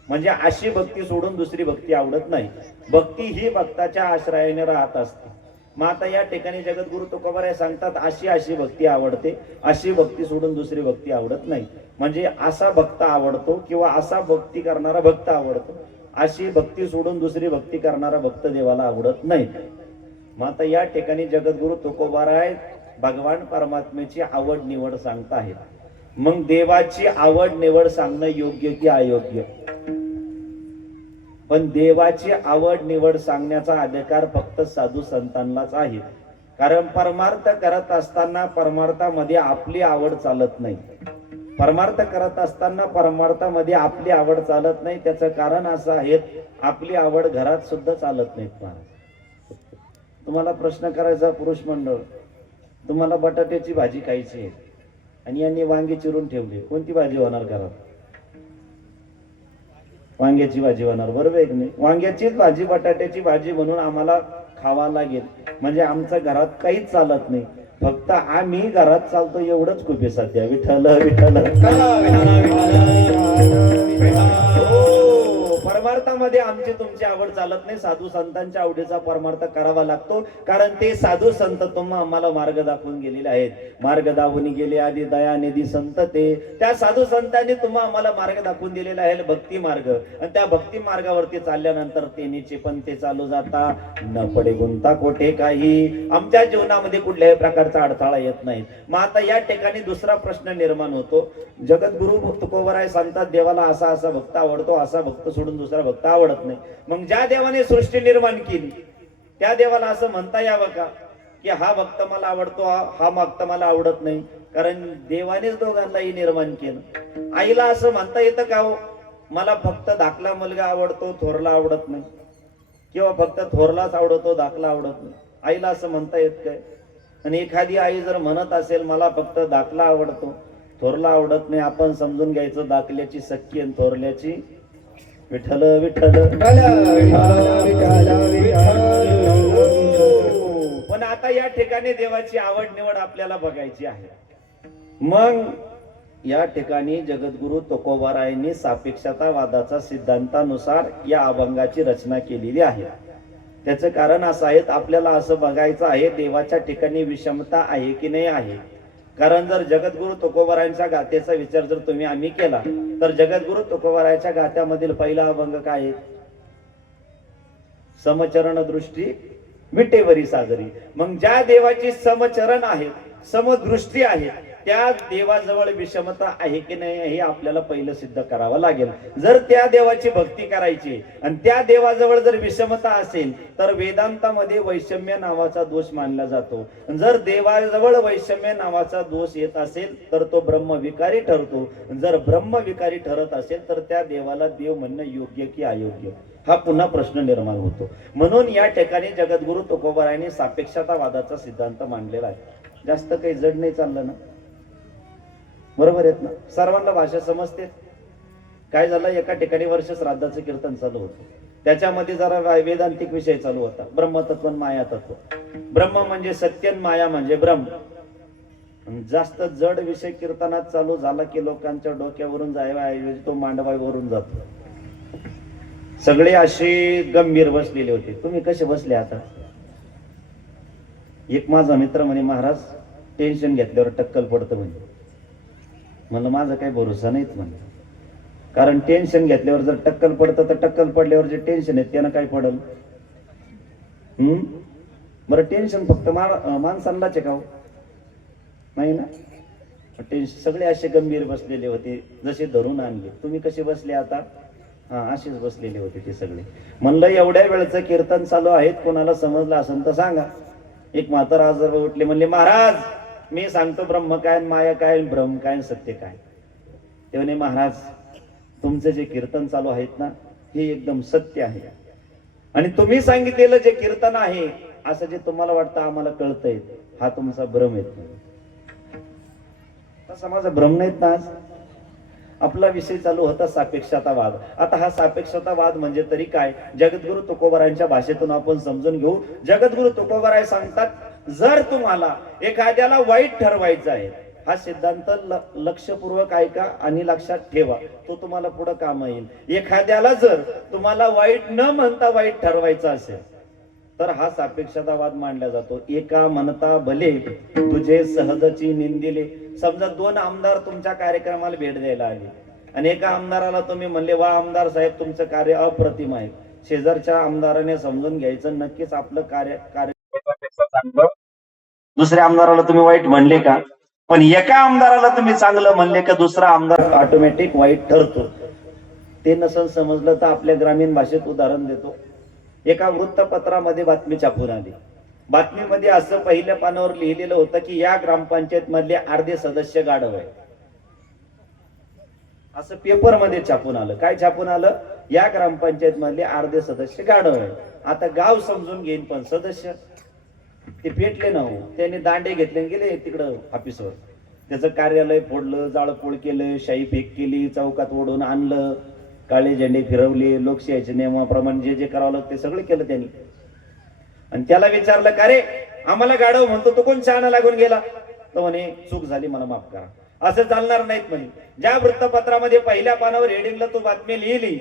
म्हणजे अशी भक्ती सोडून दुसरी भक्ती आवडत नाही. भक्ती ही भक्ताच्या आश्रयाने राहत असते. मग आता या ठिकाणी जगद्गुरु तुकोबाराय सांगतात अशी अशी भक्ती आवडते, अशी भक्ती सोडून दुसरी भक्ती आवडत नाही. म्हणजे असा भक्त आवडतो किंवा असा भक्ती करणारा भक्त आवडतो. अशी भक्ती सोडून दुसरी भक्ती करणारा भक्त देवाला आवडत नाही. मग आता या ठिकाणी जगद्गुरु तुकोबाराय भगवान परमात्म्याची आवड निवड सांगत आहेत. मग देवाची आवड निवड सांगणं योग्य की अयोग्य. पण देवाची आवड निवड सांगण्याचा अधिकार फक्त साधू संतांनाच आहे. कारण परमार्थ करत असताना परमार्थामध्ये आपली आवड चालत नाही. परमार्थ करत असताना परमार्थामध्ये आपली आवड चालत नाही. त्याचं कारण असं आहे आपली आवड घरात सुद्धा चालत नाहीत. तुम्हाला प्रश्न करायचा पुरुष मंडळ, तुम्हाला बटाट्याची भाजी खायची आहे आणि यांनी वांगे चिरून ठेवले. कोणती भाजी होणार घरात. वांग्याची भाजी होणार. बरोबर आहे की नाही. वांग्याचीच भाजी बटाट्याची भाजी म्हणून आम्हाला खावा लागेल. म्हणजे आमच्या घरात काहीच चालत नाही. फक्त आम्ही घरात चालतो एवढंच खूप आहे सध्या. विठ्ठल विठ्ठल. परमार्थामध्ये आमची तुमची आवड चालत नाही. साधू संतांच्या आवडीचा परमार्थ करावा लागतो. कारण ते साधू संत तुम्हाला आम्हाला मार्ग दाखवून गेलेले आहेत. मार्ग दाखवून गेले आधी दयानिधी संत ते. त्या साधू संतांनी तुम्हाला आम्हाला मार्ग दाखवून दिलेला आहे भक्ती मार्ग. आणि त्या भक्ती मार्गावरती चालल्यानंतर तेनीचे पण ते चालू जाता न पडे गुंता कोठे काही. आमच्या जीवनामध्ये कुठल्याही प्रकारचा अडथळा येत नाही. मग आता या ठिकाणी दुसरा प्रश्न निर्माण होतो. जगद्गुरु तुकोबाराय सांगतात देवाला असा असा भक्त आवडतो, असा भक्त सोडून दुसरा भक्त आवडत नाही. मग ज्या देवाने सृष्टी निर्माण केली त्या देवाला असं म्हणता यावं का की हा भक्त मला आवडतो, हा भक्त मला आवडत नाही. कारण देवानेच दोघांनाही निर्माण केलं. आईला असं म्हणता येतं का हो मला फक्त धाकला मुलगा आवडतो, थोरला आवडत नाही, किंवा फक्त थोरलाच आवडतो, धाकला आवडत नाही. आईला असं म्हणता येत काय. आणि एखादी आई जर म्हणत असेल मला फक्त धाकला आवडतो, थोरला आवडत नाही, आपण समजून घ्यायचं धाकल्याची सख्खी आणि थोरल्याची विठ्ठल विठ्ठल. पण आता या ठिकाणी देवाची आवड निवड आपल्याला बघायची आहे. मग या ठिकाणी जगद्गुरु तुकोबारायांनी सापेक्षतावादाचा सिद्धांतानुसार या अभंगाची रचना केलेली आहे. त्याचं कारण असं आहे आपल्याला असं बघायचं आहे देवाच्या ठिकाणी विषमता आहे की नाही आहे. कारण जर जगद्गुरु तुकोबारायांच्या गाथेचा विचार जर तुम्ही आम्ही केला तर जगद्गुरु तुकोबारायांच्या गाथ्यामधील पहिला अभंग काय आहे. समचरण दृष्टी विटेवरी सागरी. मग ज्या देवाची समचरण आहे, समदृष्टी आहे, त्या देवाजवळ विषमता आहे की नाही हे आपल्याला पहिलं सिद्ध करावं लागेल. जर त्या देवाची भक्ती करायची आणि त्या देवाजवळ जर विषमता असेल तर वेदांतामध्ये वैषम्य नावाचा दोष मानला जातो. जर देवाजवळ वैषम्य नावाचा दोष येत असेल तर तो ब्रह्मविकारी ठरतो. जर ब्रह्मविकारी ठरत असेल तर त्या देवाला देव म्हणणं योग्य की अयोग्य हा पुन्हा प्रश्न निर्माण होतो. म्हणून या ठिकाणी जगद्गुरु तुकोबारायांनी सापेक्षतावादाचा सिद्धांत मांडलेला आहे. जास्त काही जड नाही चाललं ना, बरोबर आहेत ना, सर्वांना भाषा समजते. काय झालं, एका ठिकाणी वर्ष श्राद्धाचं कीर्तन चालू होतं, त्याच्यामध्ये जरा वेदांतिक विषय चालू होता, ब्रह्मतत्व आणि माया तत्व. ब्रह्म म्हणजे सत्य आणि माया म्हणजे ब्रह्म. जास्त जड विषय कीर्तनात चालू झाला की लोकांच्या डोक्यावरून जायऐवजी तो मांडवावरून जातो. सगळे असे गंभीर बसलेले होते. तुम्ही कसे बसले आता? एक माझा मित्र म्हणे, महाराज टेन्शन घेतल्यावर टक्कल पडतं म्हणे. म्हणलं माझा काही भरोसा नाहीच म्हणे, कारण टेन्शन घेतल्यावर जर टक्कल पडतं तर टक्कल पडल्यावर जे टेन्शन आहे त्यानं काय पडल? बरं, टेन्शन फक्त माणसांनाच आहे का? नाही ना. टेन्शन सगळे असे गंभीर बसलेले होते, जसे धरून आणले. तुम्ही कसे बसले आता? हा, असेच बसलेले होते ते सगळे. म्हणलं एवढ्या वेळचं कीर्तन चालू आहेत, कोणाला समजलं असेल तर सांगा. एक म्हातारा आजार उठले, म्हणले महाराज मी सांगतो ब्रह्म काय, माया काय, ब्रह्म काय, सत्य काय. ते म्हणे महाराज तुमचं जे कीर्तन चालू आहेत ना हे एकदम सत्य आहे, आणि तुम्ही सांगितलेलं जे कीर्तन आहे असं जे तुम्हाला वाटतं आम्हाला कळतंय हा तुमचा भ्रम येत नाही. तसा माझा भ्रम नाहीत ना. आज आपला विषय चालू होता सापेक्षतावाद. आता हा सापेक्षतावाद म्हणजे तरी काय, जगद्गुरु तुकोबारायांच्या भाषेतून आपण समजून घेऊ. जगद्गुरु तुकोबाराय सांगतात, जर तुम्हाला एखाद्याला वाईट ठरवायचं आहे, हा सिद्धांत लक्षपूर्वक ऐका आणि लक्षात ठेवा, तो तुम्हाला पुढे काम येईल. एखाद्याला जर तुम्हाला वाईट न म्हणता वाईट ठरवायचं असेल तर हा सापेक्षतावाद मांडला जातो. एका म्हणता भले तुझे सहजची निंदिले. समजा दोन आमदार तुमच्या कार्यक्रमाला भेट द्यायला आले आणि एका आमदाराला तुम्ही म्हणले, वा आमदार साहेब तुमचं कार्य अप्रतिम आहे. शेजारच्या आमदाराने समजून घ्यायचं नक्कीच आपलं कार्य चांगलं. दुसऱ्या आमदाराला तुम्ही वाईट म्हणले का? पण एका आमदाराला तुम्ही चांगलं म्हणले का दुसरा आमदार ऑटोमॅटिक वाईट ठरतो. ते नसेल समजलं तर आपल्या ग्रामीण भाषेत उदाहरण देतो. एका वृत्तपत्रामध्ये बातमी छापून आली. बातमीमध्ये असं पहिल्या पानावर लिहिलेलं होतं की या ग्रामपंचायत मधले अर्धे सदस्य गाढव आहे. असं पेपर मध्ये छापून आलं. काय छापून आलं? या ग्रामपंचायत मधले अर्धे सदस्य गाढव आहे. आता गाव समजून घेईन पण सदस्य ते पेटले ना हो. त्याने दांडे घेतले गेले तिकडं ऑफिसवर. त्याचं कार्यालय फोडलं, जाळपोळ केलं, शाई फेक केली, चौकात ओढून आणलं, काळे झेंडे फिरवले, लोकशाहीच्या नियमाप्रमाणे जे जे करावं लागतं ते सगळं केलं त्यांनी. आणि त्याला विचारलं का रे आम्हाला गाढव म्हणतो, तो कोण शहाणा लागून गेला? तो म्हणे चूक झाली, मला माफ करा. असं चालणार नाहीत म्हणे. ज्या वृत्तपत्रामध्ये पहिल्या पानावर हेडिंगला तू बातमी लिहिली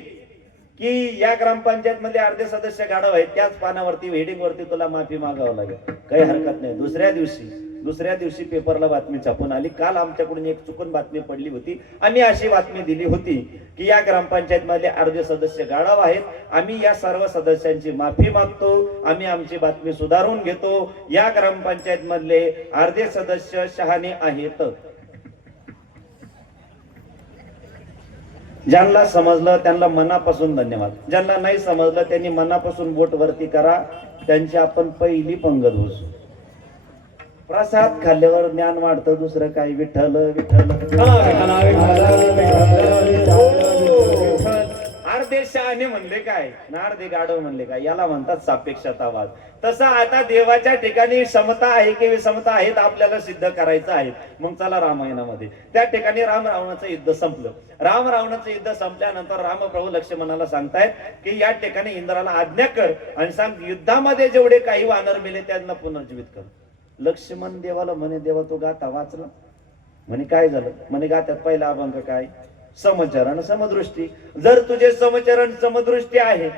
की या ग्रामपंचायत मध्ये अर्धे सदस्य गाढव आहेत, त्याच पानावरती हेडिंग वरती तुला माफी मागावं लागेल. काही हरकत नाही. दुसऱ्या दिवशी पेपरला बातमी छापून आली. काल आमच्याकडून एक चुकून बातमी पडली होती. आम्ही अशी बातमी दिली होती की या ग्रामपंचायत मध्ये अर्धे सदस्य गाढव आहेत. आम्ही या सर्व सदस्यांची माफी मागतो. आम्ही आमची बातमी सुधारून घेतो. या ग्रामपंचायत मधले अर्धे सदस्य शहाणे आहेत. ज्यांना समजलं त्यांना मनापासून धन्यवाद. ज्यांना नाही समजलं त्यांनी मनापासून बोट वरती करा. त्यांची आपण पहिली पंगत होऊ. प्रसाद खाल्ल्यावर ज्ञान वाढतं, दुसरं काय? विठ्ठल विठ्ठल. अर्धे शहाणे म्हणले काय ना अर्धे गाढव म्हणले काय, याला म्हणतात सापेक्षतावाद. तसा आता देवाच्या ठिकाणी समता आहे की विषमता आहेत आपल्याला सिद्ध करायचं आहे. मग चला रामायणामध्ये त्या ठिकाणी राम रावणाचं युद्ध संपलं. राम रावणाचं युद्ध संपल्यानंतर रामप्रभू लक्ष्मणाला सांगतायत की या ठिकाणी इंद्राला आज्ञा कर आणि सांग युद्धामध्ये जेवढे काही वानर मेले त्यांना पुनर्जीवित कर. लक्ष्मण देवाला म्हणे, देवा तो गाथा वाचला? म्हणे काय झालं? म्हणे गाथ्यात पहिला अभंग काय? समचरण समदृष्टी. जर तुझे समचरण समदृष्टी आहे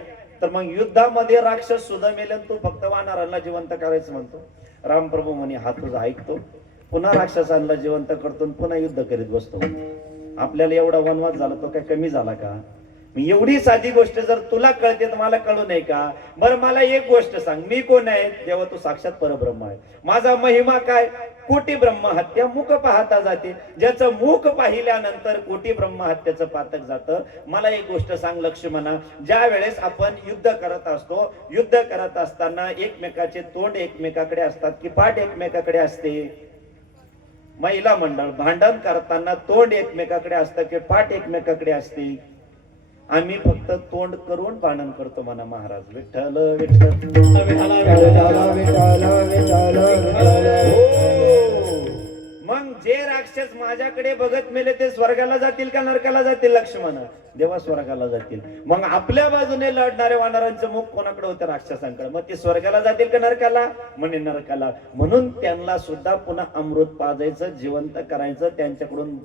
तर मग युद्धामध्ये राक्षस सुद्धा मेले, तू फक्त वानरांना जिवंत करायचं म्हणतो. रामप्रभू म्हणे हा तुझा ऐकतो, पुन्हा राक्षसांना जिवंत करतो, पुन्हा युद्ध करीत बसतो. आपल्याला एवढा वनवास झाला तो काय कमी झाला का? एवढी साधी गोष्ट जर तुला कळते तर मला कळू नये का? बरं मला एक गोष्ट सांग, मी कोण आहे? देवा तू साक्षात परब्रह्म आहे. माझा महिमा काय? कोटी ब्रह्महत्या मुख पाहता जाते. ज्याचं मुख पाहिल्यानंतर कोटी ब्रह्महत्याचं पातक जातं. मला एक गोष्ट सांग लक्ष्मणा, ज्या वेळेस आपण युद्ध करत असतो, युद्ध करत असताना एकमेकाचे तोंड एकमेकाकडे असतात की पाठ एकमेकाकडे असते? महिला मंडळ भांडण करताना तोंड एकमेकाकडे असतं की पाठ एकमेकाकडे असते? आम्ही फक्त तोंड करून भांडण करतो म्हणा महाराज. विठ्ठल विठ्ठल विठ्ठल विठ्ठल विठ्ठल विठ्ठल. मग जे राक्षस माझ्याकडे बघत मेले ते स्वर्गाला जातील का नरकाला जातील? लक्ष्मण देवा स्वर्गाला जातील. मग आपल्या बाजूने लढणाऱ्या वानरांचं मुख कोणाकडे होतं? राक्षसांकडे. मग ते स्वर्गाला जातील का नरकाला? म्हणे नरकाला. म्हणून त्यांना सुद्धा पुन्हा अमृत पाजायचं, जिवंत करायचं, त्यांच्याकडून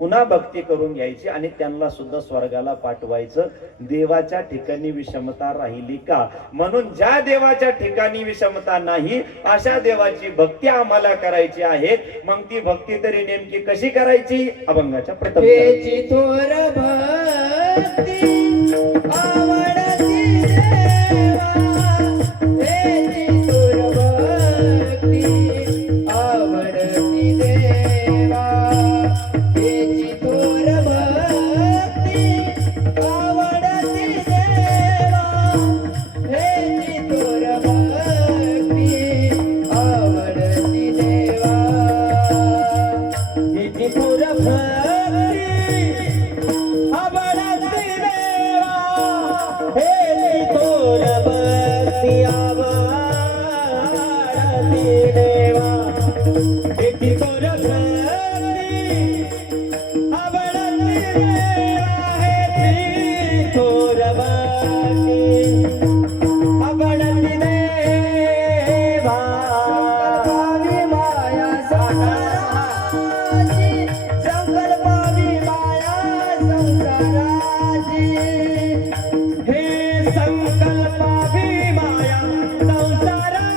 पुन्हा भक्ती करून घ्यायची आणि त्यांना सुद्धा स्वर्गाला पाठवायचं. देवाच्या ठिकाणी विषमता राहिली का? म्हणून ज्या देवाच्या ठिकाणी विषमता नाही अशा देवाची भक्ती आम्हाला करायची आहे. मग ती भक्ती तरी नेमकी कशी करायची? अभंगाच्या प्रथम हेची थोर भक्ती आवडती देवा, हेची थोर भक्ती आवडती देवा, हेची थोर भक्ती आवडती देवा, हेची थोर भक्ती आवडती देवा, हेची थोर भक्ती आवडती देवा, हेची थोर भक्ती आवडती देवा, हेची थोर भक्ती आवडती देवा, हेची थोर भक्ती आवडती देवा. संकल्पावी माया संसाराची, संकल्पावी माया संसाराची, हे संकल्पावी माया संसाराची,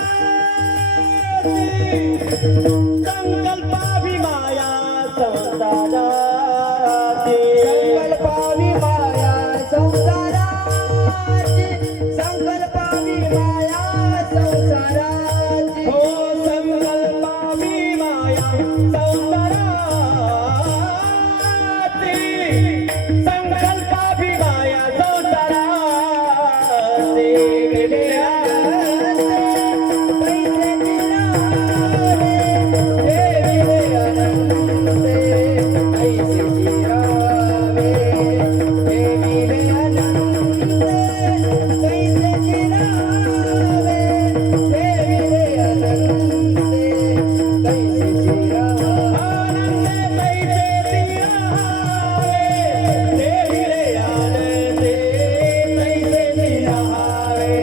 संकल्पावी माया संसाराची, संकल्पावी माया संसाराची, संकल्पावी माया संसाराची, हो संकल्पावी माया संसाराची, संकल्पावी माया संसाराची. गेले पैसे जिरावे, हे विले अनंते पैसे जिरावे, हे विले अनंते पैसे जिरावे, हे विले अनंते पैसे जिरावे, आनंदे पैसे जिरावे, हे विले अनंते पैसे जिरावे,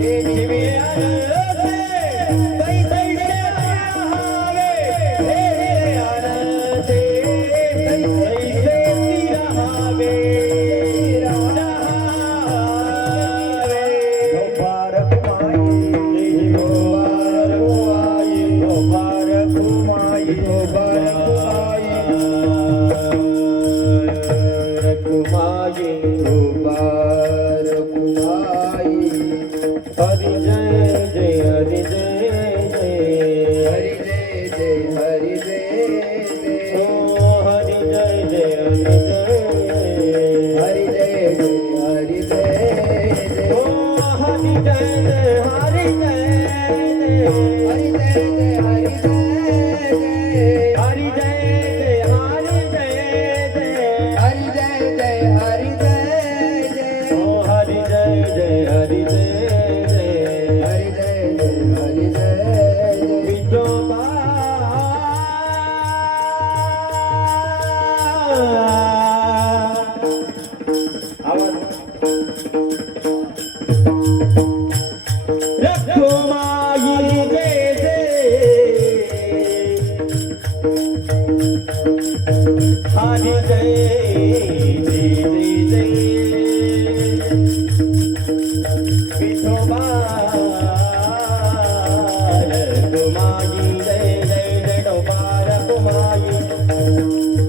हे विले अनंते पैसे जिरावे, हे विले अनंते पैसे जिरावे, गोपारक माई, गोपारक माई, गोपारक माई, गोपारक कुमाई, गोपारक माई. हरि जय जय हरि जय जय, हरि जय जय हरि जय ओ जय, हरि जय जय हरि जय, हरि जय जय हरि जय ओ जय, हरि जय जय हरि जय जय, हरि जय जय हरि जय जय, हरि जय जय हरि जय जय, हरि जय जय हरि जय जय, ओ हरि जय जय हरि जय जय, हरि जय जय हरि जय जय. विठोबा रखुमाई जय जय, हरि जय जय जय जय, विठोबा रखुमाई जय जय जय, डोबा रखुमाई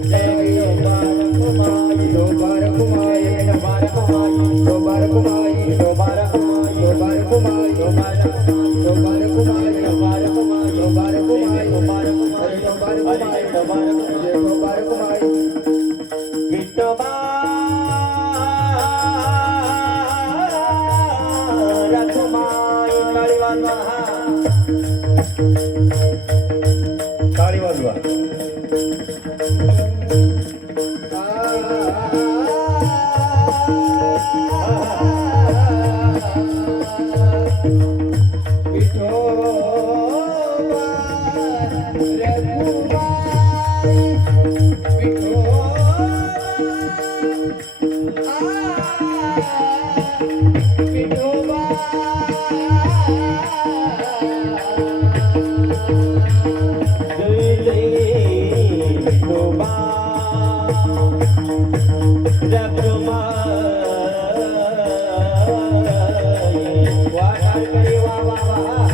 जय, डोबा रखुमाई, गोपारक माई, डोबा विठोबा रखुमाई विठोबा रखुमाई टाळी वाजवा जय जय विठोबा रखुमाई वाटाळकरी वा वा वा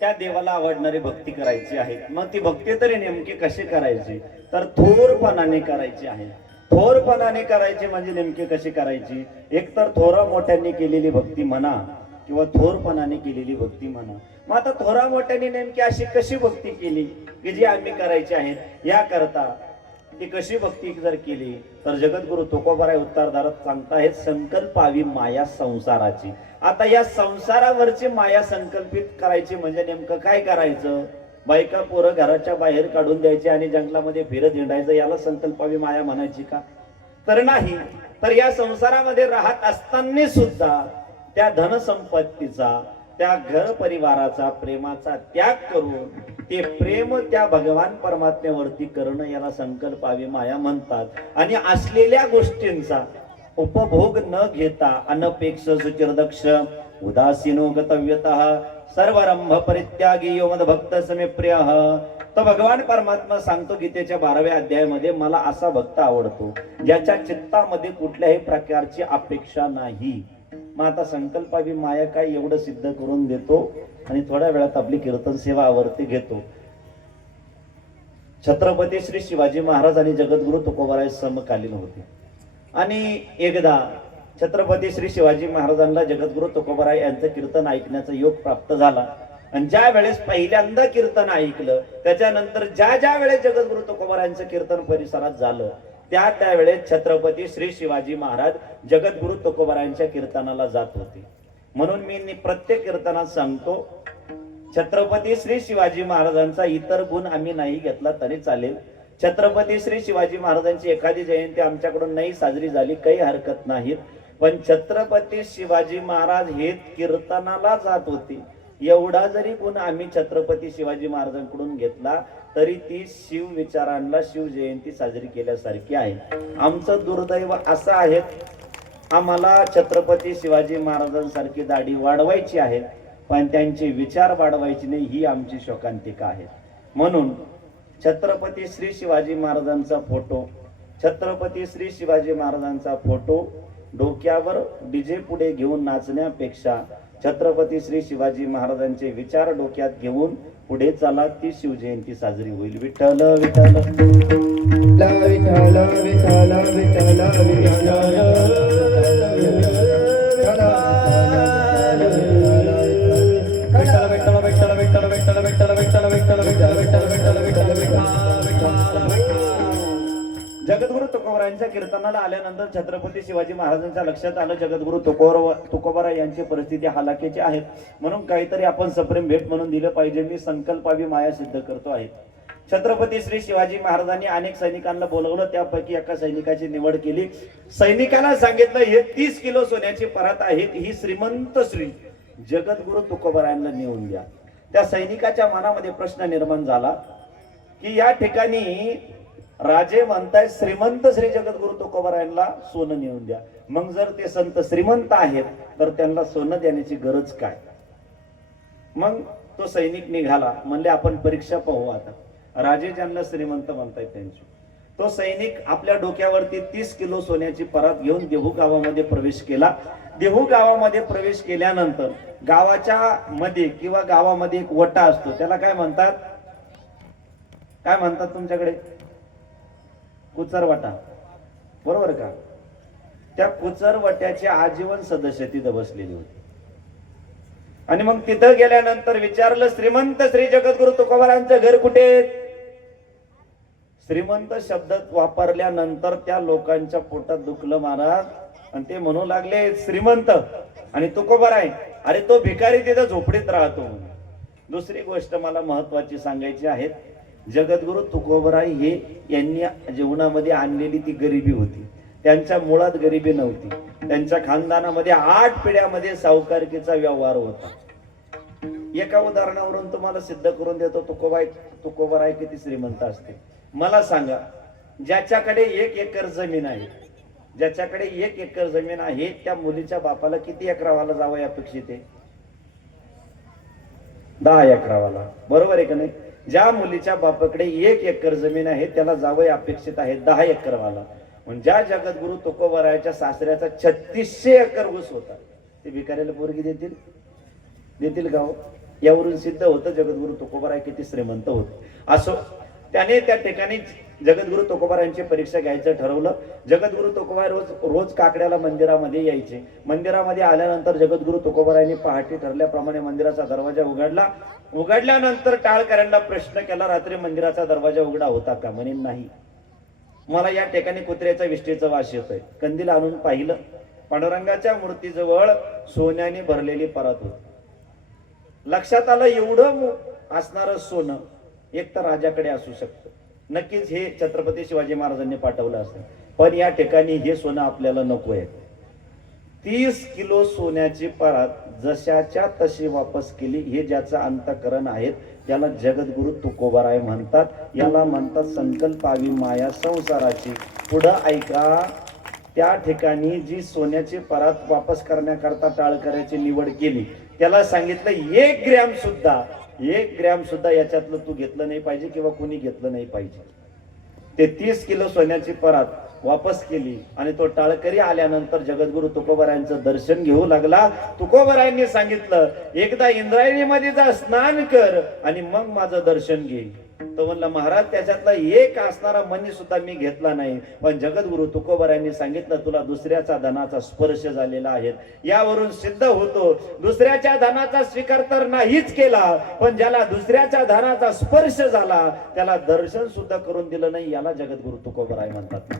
त्या देवाला आवडणारी भक्ती करायची आहे. मग ती भक्ती तरी नेमकी कशी करायची, तर थोरपणाने करायची आहे. थोरपणाने करायची म्हणजे नेमकी कशी करायची, एक तर थोरा मोठ्यांनी केलेली भक्ती म्हणा किंवा थोरपणाने केलेली भक्ती म्हणा. मग आता थोरा मोठ्यांनी नेमकी अशी कशी भक्ती केली की जी आम्ही करायची आहे, याकरता ती कशी भक्ती जर केली तर जगद्गुरु तुकोबाराय उत्तरदारात सांगताहेत, संकल्पावी माया संसाराची. आता या संसारावरची माया संकल्पित करायची म्हणजे नेमकं काय करायचं, बायका पोरं घराच्या बाहेर काढून द्यायचे आणि जंगलामध्ये फिरत हिंडायचं, याला संकल्पावी माया म्हणायची का, तर नाही. तर या संसारामध्ये राहत असताना सुद्धा त्या धनसंपत्तीचा, त्या घर परिवाराचा, प्रेमाचा त्याग करून ते प्रेम त्या भगवान परमात्म्यावरती करणं याला संकल्पावी माया म्हणतात. आणि असलेल्या गोष्टींचा उपभोग न घेता अनपेक्ष सुचिरदक्ष उदासीनो गतव्यतः सर्वरंभ परित्यागी यो मद भक्त समे प्रिय. तर भगवान परमात्मा सांगतो गीतेच्या 12व्या अध्यायामध्ये, मला असा भक्त आवडतो ज्याच्या चित्तामध्ये कुठल्याही प्रकारची अपेक्षा नाही. मग आता संकल्पावी माया काय एवढं सिद्ध करून देतो आणि थोड्या वेळात आपली कीर्तन सेवा आवर्ती घेतो. छत्रपती श्री शिवाजी महाराज आणि जगद्गुरु तुकोबाराय समकालीन होते आणि एकदा छत्रपती श्री शिवाजी महाराजांना जगद्गुरु तुकोबाराय यांचं कीर्तन ऐकण्याचा योग प्राप्त झाला. आणि ज्या वेळेस पहिल्यांदा कीर्तन ऐकलं त्याच्यानंतर ज्या वेळेस जगद्गुरु तुकोबारायांचं कीर्तन परिसरात झालं त्यावेळेस छत्रपती श्री शिवाजी महाराज जगद्गुरु तुकोबारायांच्या कीर्तनाला जात होते. म्हणून मी प्रत्येक कीर्तनात सांगतो, छत्रपती श्री शिवाजी महाराजांचा इतर गुण आम्ही नाही घेतला तरी चालेल. छत्रपती श्री शिवाजी महाराजांची एखादी जयंती आमच्याकडून नाही साजरी झाली काही हरकत नाही, पण छत्रपती शिवाजी महाराज हे कीर्तनाला जात होते एवढा जरी गुण आम्ही छत्रपती शिवाजी महाराजांकडून घेतला तरी ती शिव विचारांना शिव जयंती साजरी केल्यासारखी आहे. आमचं दुर्दैव असं आहे, आम्हाला छत्रपती शिवाजी महाराजांसारखी दाढी वाढवायची आहे पण त्यांचे विचार वाढवायचे नाही, ही आमची शोकांतिका आहे. म्हणून छत्रपती श्री शिवाजी महाराजांचा फोटो, छत्रपती श्री शिवाजी महाराजांचा फोटो डोक्यावर डीजे पुढे घेऊन नाचण्यापेक्षा छत्रपती श्री शिवाजी महाराजांचे विचार डोक्यात घेऊन पुढे चला, ती शिवजयंती साजरी होईल. विठ्ठल विठ्ठल विठ्ठल विठ्ठल विठ्ठल जगद्गुरु तुकोबारायांच्या कीर्तनाला आल्यानंतर छत्रपती शिवाजी महाराजांच्या लक्षात आलं जगद्गुरु तुकोबाराय यांची परिस्थिती हालाकीची आहे, म्हणून काहीतरी आपण सप्रेम भेट म्हणून दिलं पाहिजे. मी संकल्पावी माया सिद्ध करतो आहे. छत्रपती श्री शिवाजी महाराजांनी अनेक सैनिकांना बोलवलं, त्यापैकी एका सैनिकाची निवड केली. सैनिकांना सांगितलं हे 30 किलो सोन्याची परात आहेत, ही श्रीमंत श्री जगद्गुरु तुकोबारायांना नेऊन द्या. त्या सैनिकाच्या मनामध्ये प्रश्न निर्माण झाला की या ठिकाणी राजे म्हणताय श्रीमंत श्री जगद्गुरु तुकोबारायांना सोनं नेऊन द्या. मग जर ते संत श्रीमंत आहेत तर त्यांना सोनं देण्याची गरज काय? मग तो सैनिक निघाला, म्हणले आपण परीक्षा पाहू आता. राजे ज्यांना श्रीमंत म्हणतायत त्यांची. तो सैनिक आपल्या डोक्यावरती 30 किलो सोन्याची परात घेऊन देहू गावामध्ये प्रवेश केला. देहू गावामध्ये प्रवेश केल्यानंतर गावाच्या मध्ये किंवा गावामध्ये एक वटा असतो, त्याला काय म्हणतात? काय म्हणतात तुमच्याकडे? कुचरवाटा, बरोबर का? त्या कुचरवट्याचे आजीवन सदस्य तिथं बसलेले होते. आणि मग तिथं गेल्यानंतर विचारलं, श्रीमंत श्री जगद्गुरु तुकोबारांचं घर कुठे? श्रीमंत शब्द वापरल्यानंतर त्या लोकांच्या पोटात दुखलं महाराज. आणि ते म्हणू लागले श्रीमंत आणि तुकोबाराय, अरे तो भिकारी तिथं झोपडीत राहतो. दुसरी गोष्ट मला महत्वाची सांगायची आहे, जगद्गुरु तुकोबाराय हे यांनी जीवनामध्ये आणलेली ती गरिबी होती. त्यांच्या मुळात गरिबी नव्हती. त्यांच्या खानदानामध्ये 8 पिढ्यामध्ये सावकारकीचा व्यवहार होता. एका उदाहरणावरून तुम्हाला सिद्ध करून देतो तुकोबाराय किती श्रीमंत असते. मला सांगा, ज्याच्याकडे 1 एकर जमीन आहे, ज्याच्याकडे 1 एकर जमीन आहे, त्या मुलीच्या बापाला किती एकरावाला जावं अपेक्षित आहे? 10 एकरावाला, बरोबर आहे का नाही? ज्या मुलीच्या बापाकडे 1 एकर जमीन आहे त्याला जावं अपेक्षित आहे 10 एकरवाला. म्हणजे ज्या जगद्गुरु तुकोबारायच्या सासऱ्याचा 3600 एकर ऊस होता, ते भिकाऱ्याला पोरगी देतील का हो? यावरून सिद्ध होतं जगद्गुरु तुकोबाराय किती श्रीमंत होते. असो, त्याने त्या ठिकाणी जगद्गुरु तुकोबारायांची परीक्षा घ्यायचं ठरवलं. जगद्गुरु तुकोबाराय रोज काकड्याला मंदिरामध्ये यायचे. मंदिरामध्ये आल्यानंतर जगद्गुरु तुकोबारायांनी पहाटे ठरल्याप्रमाणे मंदिराचा दरवाजा उघडला. उघडल्यानंतर टाळकऱ्यांना प्रश्न केला, रात्री मंदिराचा दरवाजा उघडा होता का? म्हणे नाही. मला या ठिकाणी कुत्र्याचा विष्ठेचा वास येतोय. कंदील आणून पाहिलं, पांडुरंगाच्या मूर्तीजवळ सोन्याने भरलेली परात होती. लक्षात आलं, एवढं असणारं सोनं एक तर राजाकडे असू शकतं. नक्कीच हे छत्रपती शिवाजी महाराजांनी पाठवलं असेल. पण या ठिकाणी हे सोनं आपल्याला नको आहे. 30 किलो सोन्याची परात जशाच्या तशी वापस केली. हे ज्याचं अंतःकरण आहे त्याला जगद्गुरु तुकोबाराय म्हणतात. याला म्हणतात संकल्पावी माया संसाराची. पुढं ऐका, त्या ठिकाणी जी सोन्याची परात वापस करण्याकरता टाळकऱ्याची निवड केली, त्याला सांगितलं 1 ग्रॅम सुद्धा याच्यातलं तू घेतलं नाही पाहिजे किंवा कोणी घेतलं नाही पाहिजे. ते 30 किलो सोन्याची परात वापस केली आणि तो टाळकरी आल्यानंतर जगद्गुरु तुकोबारायांचं दर्शन घेऊ लागला. तुकोबारायांनी सांगितलं, एकदा इंद्रायणीमध्ये जा, स्नान कर आणि मग माझं दर्शन घे. तो म्हणला, महाराज त्याच्यातला एक असणारा मणी सुद्धा मी घेतला नाही. पण जगद्गुरु तुकोबारायांनी सांगितलं, तुला दुसऱ्याचा धनाचा स्पर्श झालेला आहे. यावरून सिद्ध होतो, दुसऱ्याच्या धनाचा स्वीकार तर नाहीच केला, पण ज्याला दुसऱ्याच्या धनाचा स्पर्श झाला त्याला दर्शन सुद्धा करून दिलं नाही. याला जगद्गुरु तुकोबाराय म्हणतात.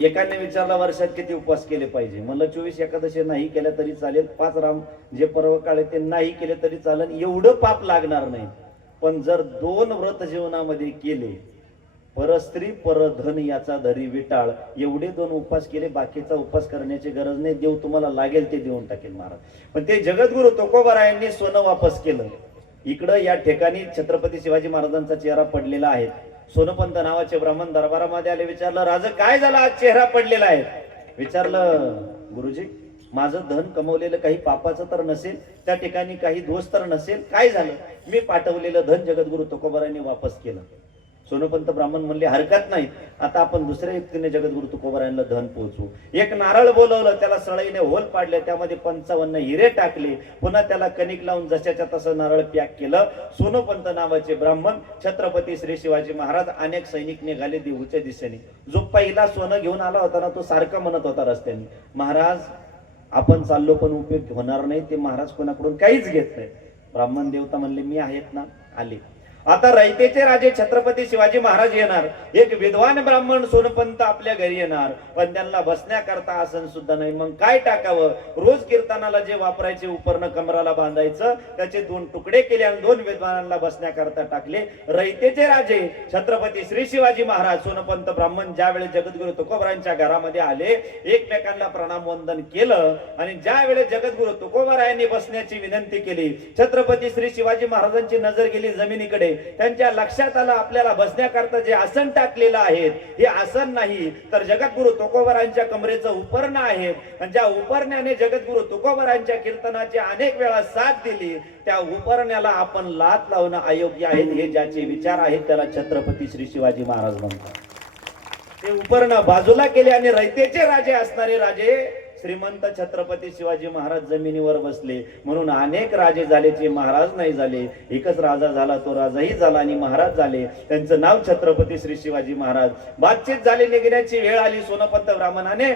एकाने विचारला, वर्षात किती उपवास केले पाहिजे? म्हणलं 24 एकादशी नाही केल्या तरी चालेल, 5 राम जे पर्व काळे ते नाही केले तरी चालेल, एवढं पाप लागणार नाही. पण जर 2 व्रत जीवनामध्ये केले, परस्त्री परधन याचा धरी विटाळ, एवढे 2 उपवास केले, बाकीचा उपवास करण्याची गरज नाही. देव तुम्हाला लागेल ते देऊन टाकेल महाराज. पण ते जगद्गुरु तुकोबारायांनी सोनं वापस केलं. इकडं या ठिकाणी छत्रपती शिवाजी महाराजांचा चेहरा पडलेला आहे. सोनपंत नावाचे ब्राह्मण दरबारामध्ये आले. विचारलं, राजा काय झालं, आज चेहरा पडलेला आहे? विचारलं, गुरुजी माझं धन कमवलेलं काही पापाचं तर नसेल, त्या ठिकाणी काही दोष तर नसेल, काय झालं? मी पाठवलेलं धन जगद्गुरु तुकोबारायांनी वापस केलं. सोनपंत ब्राह्मण म्हणले, हरकत नाही, आता आपण दुसऱ्या युक्तीने जगद्गुरु तुकोबारायांना धन पोहोचू. एक नारळ बोलवलं, त्याला सळईने होल पाडले, त्यामध्ये 55 हिरे टाकले, पुन्हा त्याला कणिक लावून जशाच्या तसं नारळ पॅक केलं. सोनपंत नावाचे ब्राह्मण, छत्रपती श्री शिवाजी महाराज, अनेक सैनिक निघाले देहूच्या दिशेने. जो पहिला सोनं घेऊन आला होता ना, तो सारखा म्हणत होता रस्त्याने, महाराज आपण चाललो पण उपयोग होणार नाही, ते महाराज कोणाकडून काहीच घेत नाही. ब्राह्मण देवता म्हणले, मी आहेत ना, आले. आता रयतेचे राजे छत्रपती शिवाजी महाराज येणार. एक विद्वान ब्राह्मण सोनपंत आपल्या घरी येणार, पण त्यांना बसण्याकरता आसन सुद्धा नाही. मग काय टाकावं? रोज कीर्तनाला जे वापरायचे उपकरण कमराला बांधायचं, त्याचे 2 तुकडे केले आणि 2 विद्वानांना बसण्याकरता टाकले. रयतेचे राजे छत्रपती श्री शिवाजी महाराज, सोनपंत ब्राह्मण ज्यावेळी जगद्गुरु तुकोबारायांच्या घरामध्ये आले, एकमेकांना प्रणाम वंदन केलं. आणि ज्या वेळेस जगद्गुरु तुकोबारायांनी बसण्याची विनंती केली, छत्रपती श्री शिवाजी महाराजांची नजर गेली जमिनीकडे. गेले. त्यांच्या लक्षात आलं आपल्याला बसण्याकरता जे आसन टाकलेलं आहे हे आसन नाही तर जगद्गुरु तुकोबरांच्या कमरेचं उपर्ण आहे. आणि ज्या उपरण्याने जगद्गुरु तुकोबरांच्या कीर्तनाची अनेक वेळा साथ दिली त्या उपरण्याला आपण लाथ लावणं अयोग्य आहे. हे ज्याचे विचार आहेत त्याला छत्रपती श्री शिवाजी महाराज म्हणतात. ते उपर्ण बाजूला केले आणि रयतेचे राजे असणारे राजे श्रीमंत छत्रपती शिवाजी महाराज जमिनीवर बसले. म्हणून अनेक राजे झाले जे महाराज नाही झाले. एकच राजा झाला तो राजाही झाला आणि महाराज झाले. त्यांचं नाव छत्रपती श्री शिवाजी महाराज. बातचीत झाली, निघण्याची वेळ आली. सोनपंत ब्राह्मणाने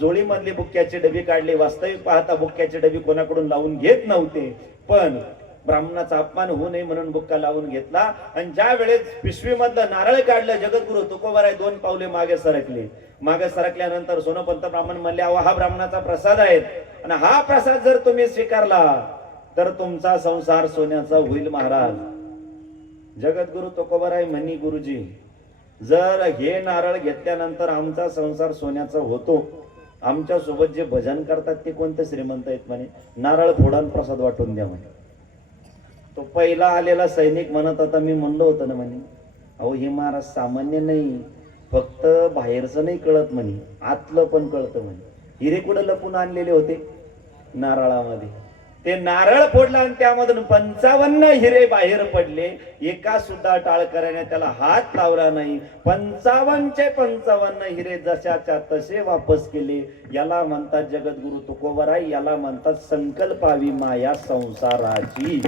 जोडीमधली बुक्क्याची डबी काढली. वास्तविक पाहता बुक्क्याची डबी कोणाकडून लावून घेत नव्हते, पण ब्राह्मणाचा अपमान होऊ नये म्हणून बुक्का लावून घेतला. आणि ज्या वेळेस पिशवीमधलं नारळ काढलं जगद्गुरु तुकोबाराय 2 पावले मागे सरकले. मागे सरकल्यानंतर सोनपंत ब्राह्मण म्हणले, अहो हा ब्राह्मणाचा प्रसाद आहे आणि हा प्रसाद जर तुम्ही स्वीकारला तर तुमचा संसार सोन्याचा होईल महाराज. जगद्गुरु तुकोबाराय म्हणी, गुरुजी जर हे नारळ घेतल्यानंतर आमचा संसार सोन्याचा होतो, आमच्या सोबत जे भजन करतात ते कोणते श्रीमंत आहेत म्हणे, नारळ फोडा आणि प्रसाद वाटून द्या म्हणे. तो पहिला आलेला सैनिक म्हणत होता, मी म्हणलो होतं ना म्हणे, अहो हे महाराज सामान्य नाही, फक्त बाहेरचं नाही कळत म्हणे, आतलं पण कळतं म्हणे. हिरे कुठं लपून आणलेले होते? नारळामध्ये. ते नारळ फोडला आणि त्यामधून 55 हिरे बाहेर पडले. एका सुद्धा टाळकऱ्याने त्याला हात लावला नाही. 55चे 55 हिरे जशाच्या तसे वापस केले. याला म्हणतात जगद्गुरु तुकोबाराय, याला म्हणतात संकल्पावी माया संसाराची.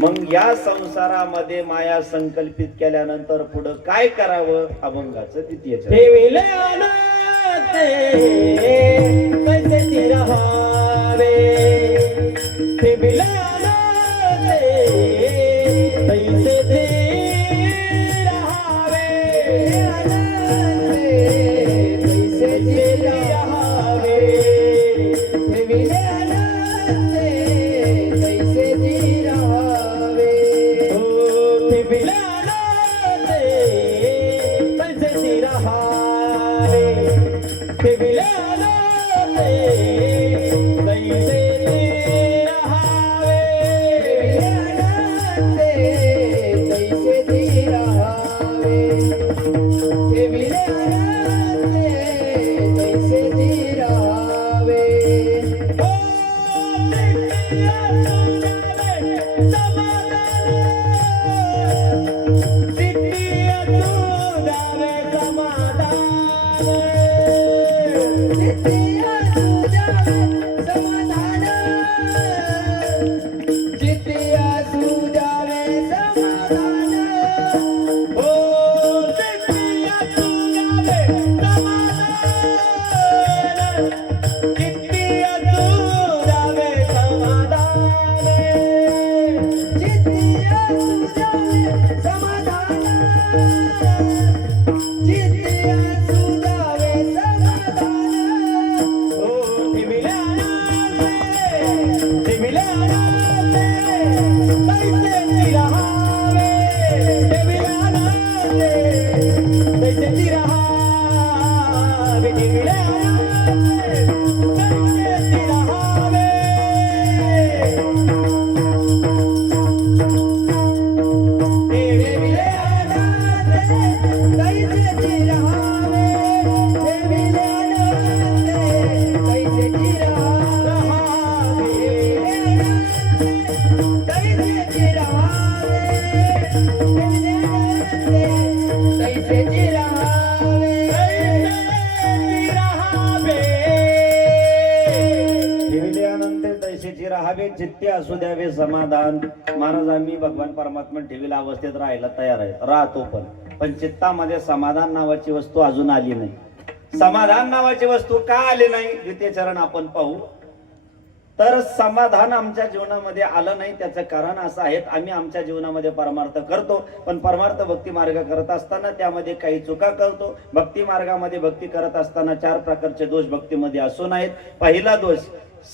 मग या संसारामध्ये माया संकल्पित केल्यानंतर पुढे काय करावं? अभंगाचं द्वितीय चित्ते असू द्यावे समाधान. महाराज आम्ही भगवान परमात्मा ठेवीला अवस्थेत राहायला तयार आहे, राहतो पण चित्तामध्ये समाधान नावाची वस्तू अजून आली नाही. समाधान नावाची वस्तू का आली नाही द्वितीय चरण आपण पाहू. तर समाधान आमच्या जीवनामध्ये आलं नाही त्याचं कारण असं आहे, आम्ही आमच्या जीवनामध्ये परमार्थ करतो पण परमार्थ भक्ती मार्ग करत असताना त्यामध्ये काही चुका करतो. भक्ती मार्गामध्ये भक्ती करत असताना 4 प्रकारचे दोष भक्तीमध्ये असू नयेत. पहिला दोष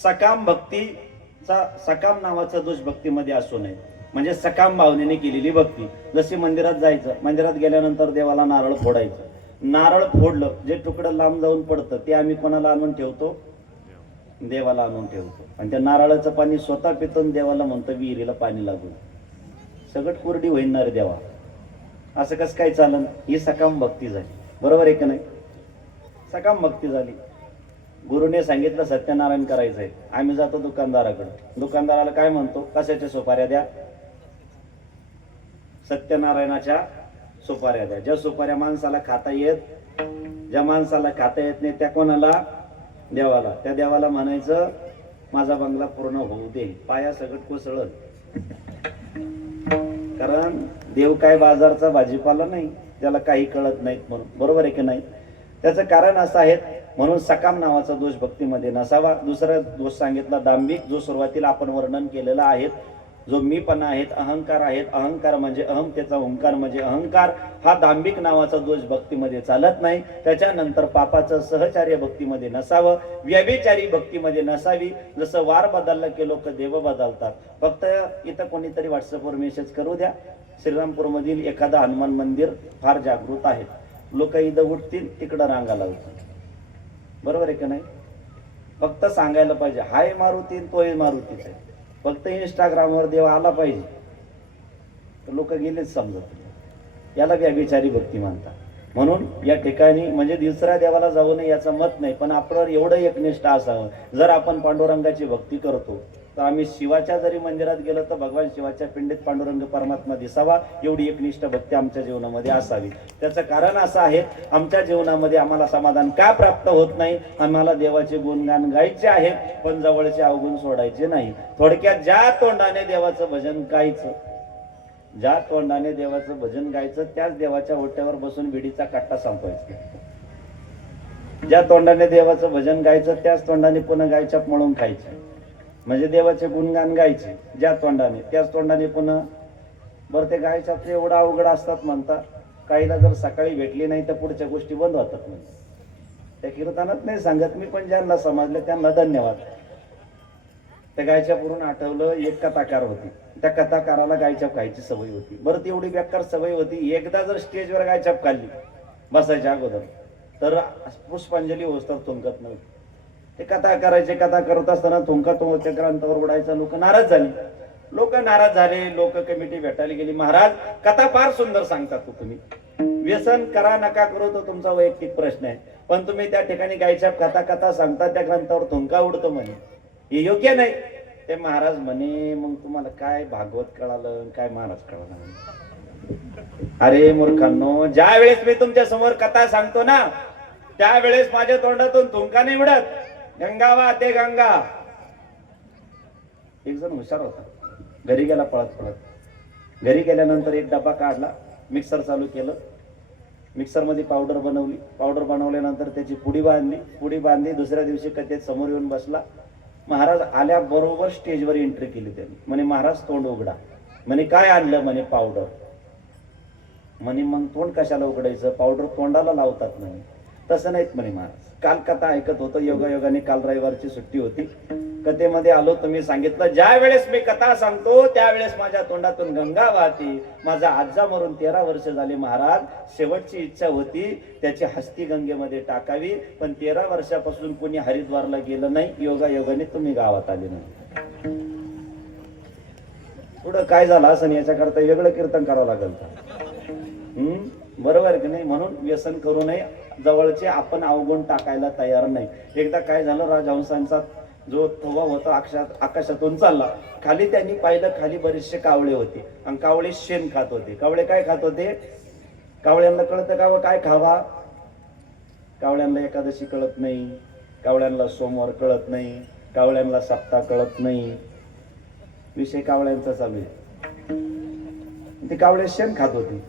सकाम भक्तीचा, सकाम नावाचा दोष भक्तीमध्ये असू नये. म्हणजे सकाम भावनेने केलेली भक्ती. जशी मंदिरात जायचं, मंदिरात गेल्यानंतर देवाला नारळ फोडायचं, नारळ फोडलं जे तुकडं लांब जाऊन पडतं ते आम्ही कोणाला आणून ठेवतो? देवाला आणून ठेवतो. आणि त्या नारळाचं पाणी स्वतः पितो, देवाला म्हणतो विहिरीला पाणी लागून. सगळं कोरडी होईणार देवा, असं कसं काय चालन? ही सकाम भक्ती झाली, बरोबर आहे का नाही? सकाम भक्ती झाली. गुरुने सांगितलं सत्यनारायण करायचंय, आम्ही जातो दुकानदाराकडे. दुकानदाराला काय म्हणतो? कशाच्या सुपाऱ्या द्या? सत्यनारायणाच्या सुपाऱ्या द्या. ज्या सुपाऱ्या माणसाला खाता येत, ज्या माणसाला खाता येत नाही त्या कोणाला? देवाला. त्या देवाला म्हणायचं माझा बंगला पूर्ण होऊ दे, पाया सगळं कोसळत. कारण देव काय बाजारचा भाजीपाला नाही, त्याला काही कळत नाहीत म्हणून, बरोबर आहे की नाही? त्याचं कारण असं आहे. म्हणून सकाम नावाचा दोष भक्तीमध्ये नसावा. दुसरा दोष सांगितला दांभिक, जो सुरुवातीला आपण वर्णन केलेला आहे, जो मीपणा आहेत, अहंकार आहेत. अहंकार म्हणजे अहमतेचा ओंकार म्हणजे अहंकार. हा दांभिक नावाचा दोष भक्तीमध्ये चालत नाही. त्याच्यानंतर पापाचं सहचार्य भक्तीमध्ये नसावं, व्यभिचारी भक्तीमध्ये नसावी. जसं वार बदललं की लोक देव बदलतात. फक्त इथं कोणीतरी व्हॉट्सअपवर मेसेज करू द्या, श्रीरामपूरमधील एखादा हनुमान मंदिर फार जागृत आहे, लोक इथं उठतील तिकडं रांगा लावतील, बरोबर आहे का नाही? फक्त सांगायला पाहिजे हाय मारुती, तोही मारुतीच आहे. फक्त इंस्टाग्रामवर देव आला पाहिजे तर लोक गेलेच समजत. याला व्यभिचारी भक्ती मानतात. म्हणून या ठिकाणी म्हणजे दुसऱ्या देवाला जाऊ नये याचं मत नाही, पण आपल्यावर एवढं एकनिष्ठ असावं. जर आपण पांडुरंगाची भक्ती करतो तर आम्ही शिवाच्या जरी मंदिरात गेलो तर भगवान शिवाच्या पिंडीत पांडुरंग परमात्मा दिसावा, एवढी एकनिष्ठ भक्ती आमच्या जीवनामध्ये असावी. त्याचं कारण असं आहे, आमच्या जीवनामध्ये आम्हाला समाधान का प्राप्त होत नाही? आम्हाला देवाचे गुणगान गायचे आहे, पण जवळचे अवगुण सोडायचे नाही. थोडक्यात ज्या तोंडाने देवाचं भजन गायचं, ज्या तोंडाने देवाचं भजन गायचं त्याच देवाच्या ओट्यावर बसून बिडीचा कट्टा संपवायचा. ज्या तोंडाने देवाचं भजन गायचं त्याच तोंडाने पुन्हा गायच्या मळून खायचं. म्हणजे देवाचे गुणगान गायचे ज्या तोंडाने, त्याच तोंडाने पुन्हा. बरं, ते गायच्यात एवढा अवघड असतात म्हणतात. काहीला जर सकाळी भेटली नाही तर पुढच्या गोष्टी बंद होतात. म्हणजे त्या कीर्तनात नाही सांगत मी, पण ज्यांना समजले त्यांना धन्यवाद. त्या गायच्या पुरून आठवलं, एक कथाकार होती. त्या कथाकाराला गायछाप खायची सवय होती. बरं, तेवढी बेकार सवय होती, एकदा जर स्टेजवर गायछाप खाल्ली बसायच्या अगोदर तर पुष्पांजली होस्तर थुंकत नव्हती. ते कथा करायचे, कथा करत असताना थुंकत चक्रांतावर उडायचा. लोक नाराज झाले. लोक कमिटी भेटायला गेली. महाराज, कथा फार सुंदर सांगतात तुम्ही, व्यसन करा नका करू तो तुमचा वैयक्तिक प्रश्न आहे, पण तुम्ही त्या ठिकाणी गायछाप कथा सांगता, त्या ग्रंथावर थुंका उडतो म्हणे, हे योग्य नाही. ते महाराज म्हणे, मग तुम्हाला काय भागवत कळालं, काय महाराज कळालं? अरे मूर्खांनो, ज्या वेळेस मी तुमच्या समोर कथा सांगतो ना त्यावेळेस माझ्या तोंडातून थुंका नाही उडत. गंगा वाहते गंगा. एक जण हुशार होता, घरी गेला पळत. घरी गेल्यानंतर एक डबा काढला, मिक्सर चालू केलं, मिक्सर मध्ये पावडर बनवली. पावडर बनवल्यानंतर त्याची पुडी बांधली. दुसऱ्या दिवशी कथेत समोर येऊन बसला. महाराज आल्याबरोबर स्टेजवर एंट्री केली त्यांनी. म्हणे, महाराज तोंड उघडा. म्हणे, काय आणलं? म्हणे, पावडर. म्हणे, मग तोंड कशाला उघडायचं? पावडर तोंडाला लावतात म्हणे. तसं नाहीत म्हणे महाराज. काल कथा ऐकत होतो, योगायोगाने काल रविवारची सुट्टी होती. कथेमध्ये आलो, तुम्ही सांगितलं ज्या वेळेस मी कथा सांगतो त्यावेळेस माझ्या तोंडातून गंगा वाहते. माझा आजा मरून 13 वर्ष झाले महाराज. शेवटची इच्छा होती त्याची हस्ती गंगेमध्ये टाकावी, पण 13 वर्षापासून कोणी हरिद्वारला गेलं नाही. योगायोगाने तुम्ही गावात आले नाही. पुढं काय झालं असं याच्याकरता वेगळं कीर्तन करावं लागेल. बरोबर की नाही? म्हणून व्यसन करू नये. जवळचे आपण अवगुण टाकायला तयार नाही. एकदा काय झालं, राजहंसांचा जो थोवा होता आकाशातून चालला, खाली त्यांनी पाहिलं, खाली बरेचसे कावळे होते आणि कावळे शेण खात होते. कावळे काय खात होते? कावळ्यांना कळतं का काय खावा? कावळ्यांना एकादशी कळत नाही, कावळ्यांना सोमवार कळत नाही, कावळ्यांना सप्ताह कळत नाही. विषय कावळ्यांचा चालू आहे. ते कावळे शेण खात होते.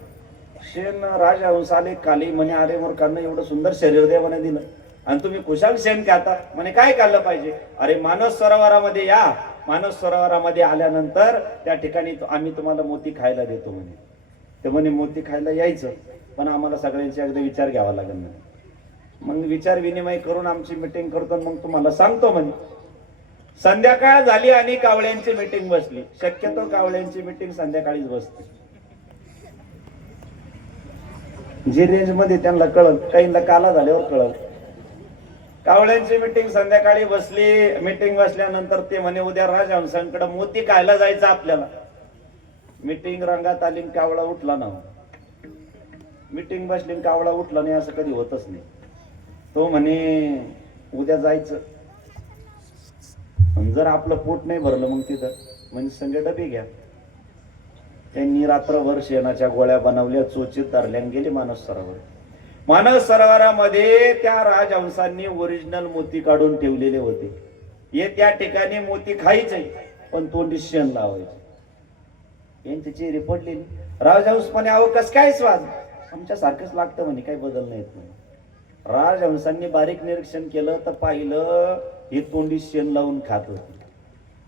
शेण राजहंस आले खाली, म्हणे, अरे मूर्खांना एवढं सुंदर शरीर देवाने दिलं आणि तुम्ही कुशाल शेण खाता. म्हणे, काय खाल्लं पाहिजे? अरे मानस सरोवरामध्ये या. मानस सरोवरामध्ये आल्यानंतर त्या ठिकाणी आम्ही तुम्हाला मोती खायला देतो म्हणे. ते म्हणे, मोती खायला यायचं, पण आम्हाला सगळ्यांचे अगदी विचार घ्यावा लागेल म्हणे. मग विचार विनिमय करून आमची मीटिंग करतो, मग तुम्हाला सांगतो म्हणे. संध्याकाळ झाली आणि कावळ्यांची मीटिंग बसली. शक्यतो कावळ्यांची मीटिंग संध्याकाळीच बसते. जी रेंज मध्ये त्यांना कळल, काहींना काला झाल्यावर कळल. कावळ्यांची मीटिंग संध्याकाळी बसली. मीटिंग बसल्यानंतर ते म्हणे, उद्या राजहंसांकडे मोती खायला जायचं आपल्याला. मीटिंग रंगात आली न कावळा उठला ना, मीटिंग बसली न कावळा उठला नाही असं कधी होतच नाही. तो म्हणे उद्या जायचं, आणि जर आपलं पोट नाही भरलं मग तिथं म्हणजे संग डबे घ्या. त्यांनी रात्रभर शेणाच्या गोळ्या बनवल्या, चोचीत धरल्या आणि गेले मानस सरोवर. मानस सरोवरामध्ये त्या राजहंसांनी ओरिजिनल मोती काढून ठेवलेले होते. हे त्या ठिकाणी मोती खायचे पण तोंडी शेण लावायचे. यांची चेहरे पडलेली. राजहंस म्हणे अहो कस काय स्वाद, आमच्या सारखंच लागतं म्हणे, काही बदल नाही म्हणे. राजहंसांनी बारीक निरीक्षण केलं तर पाहिलं हे तोंडी शेण लावून खात होते.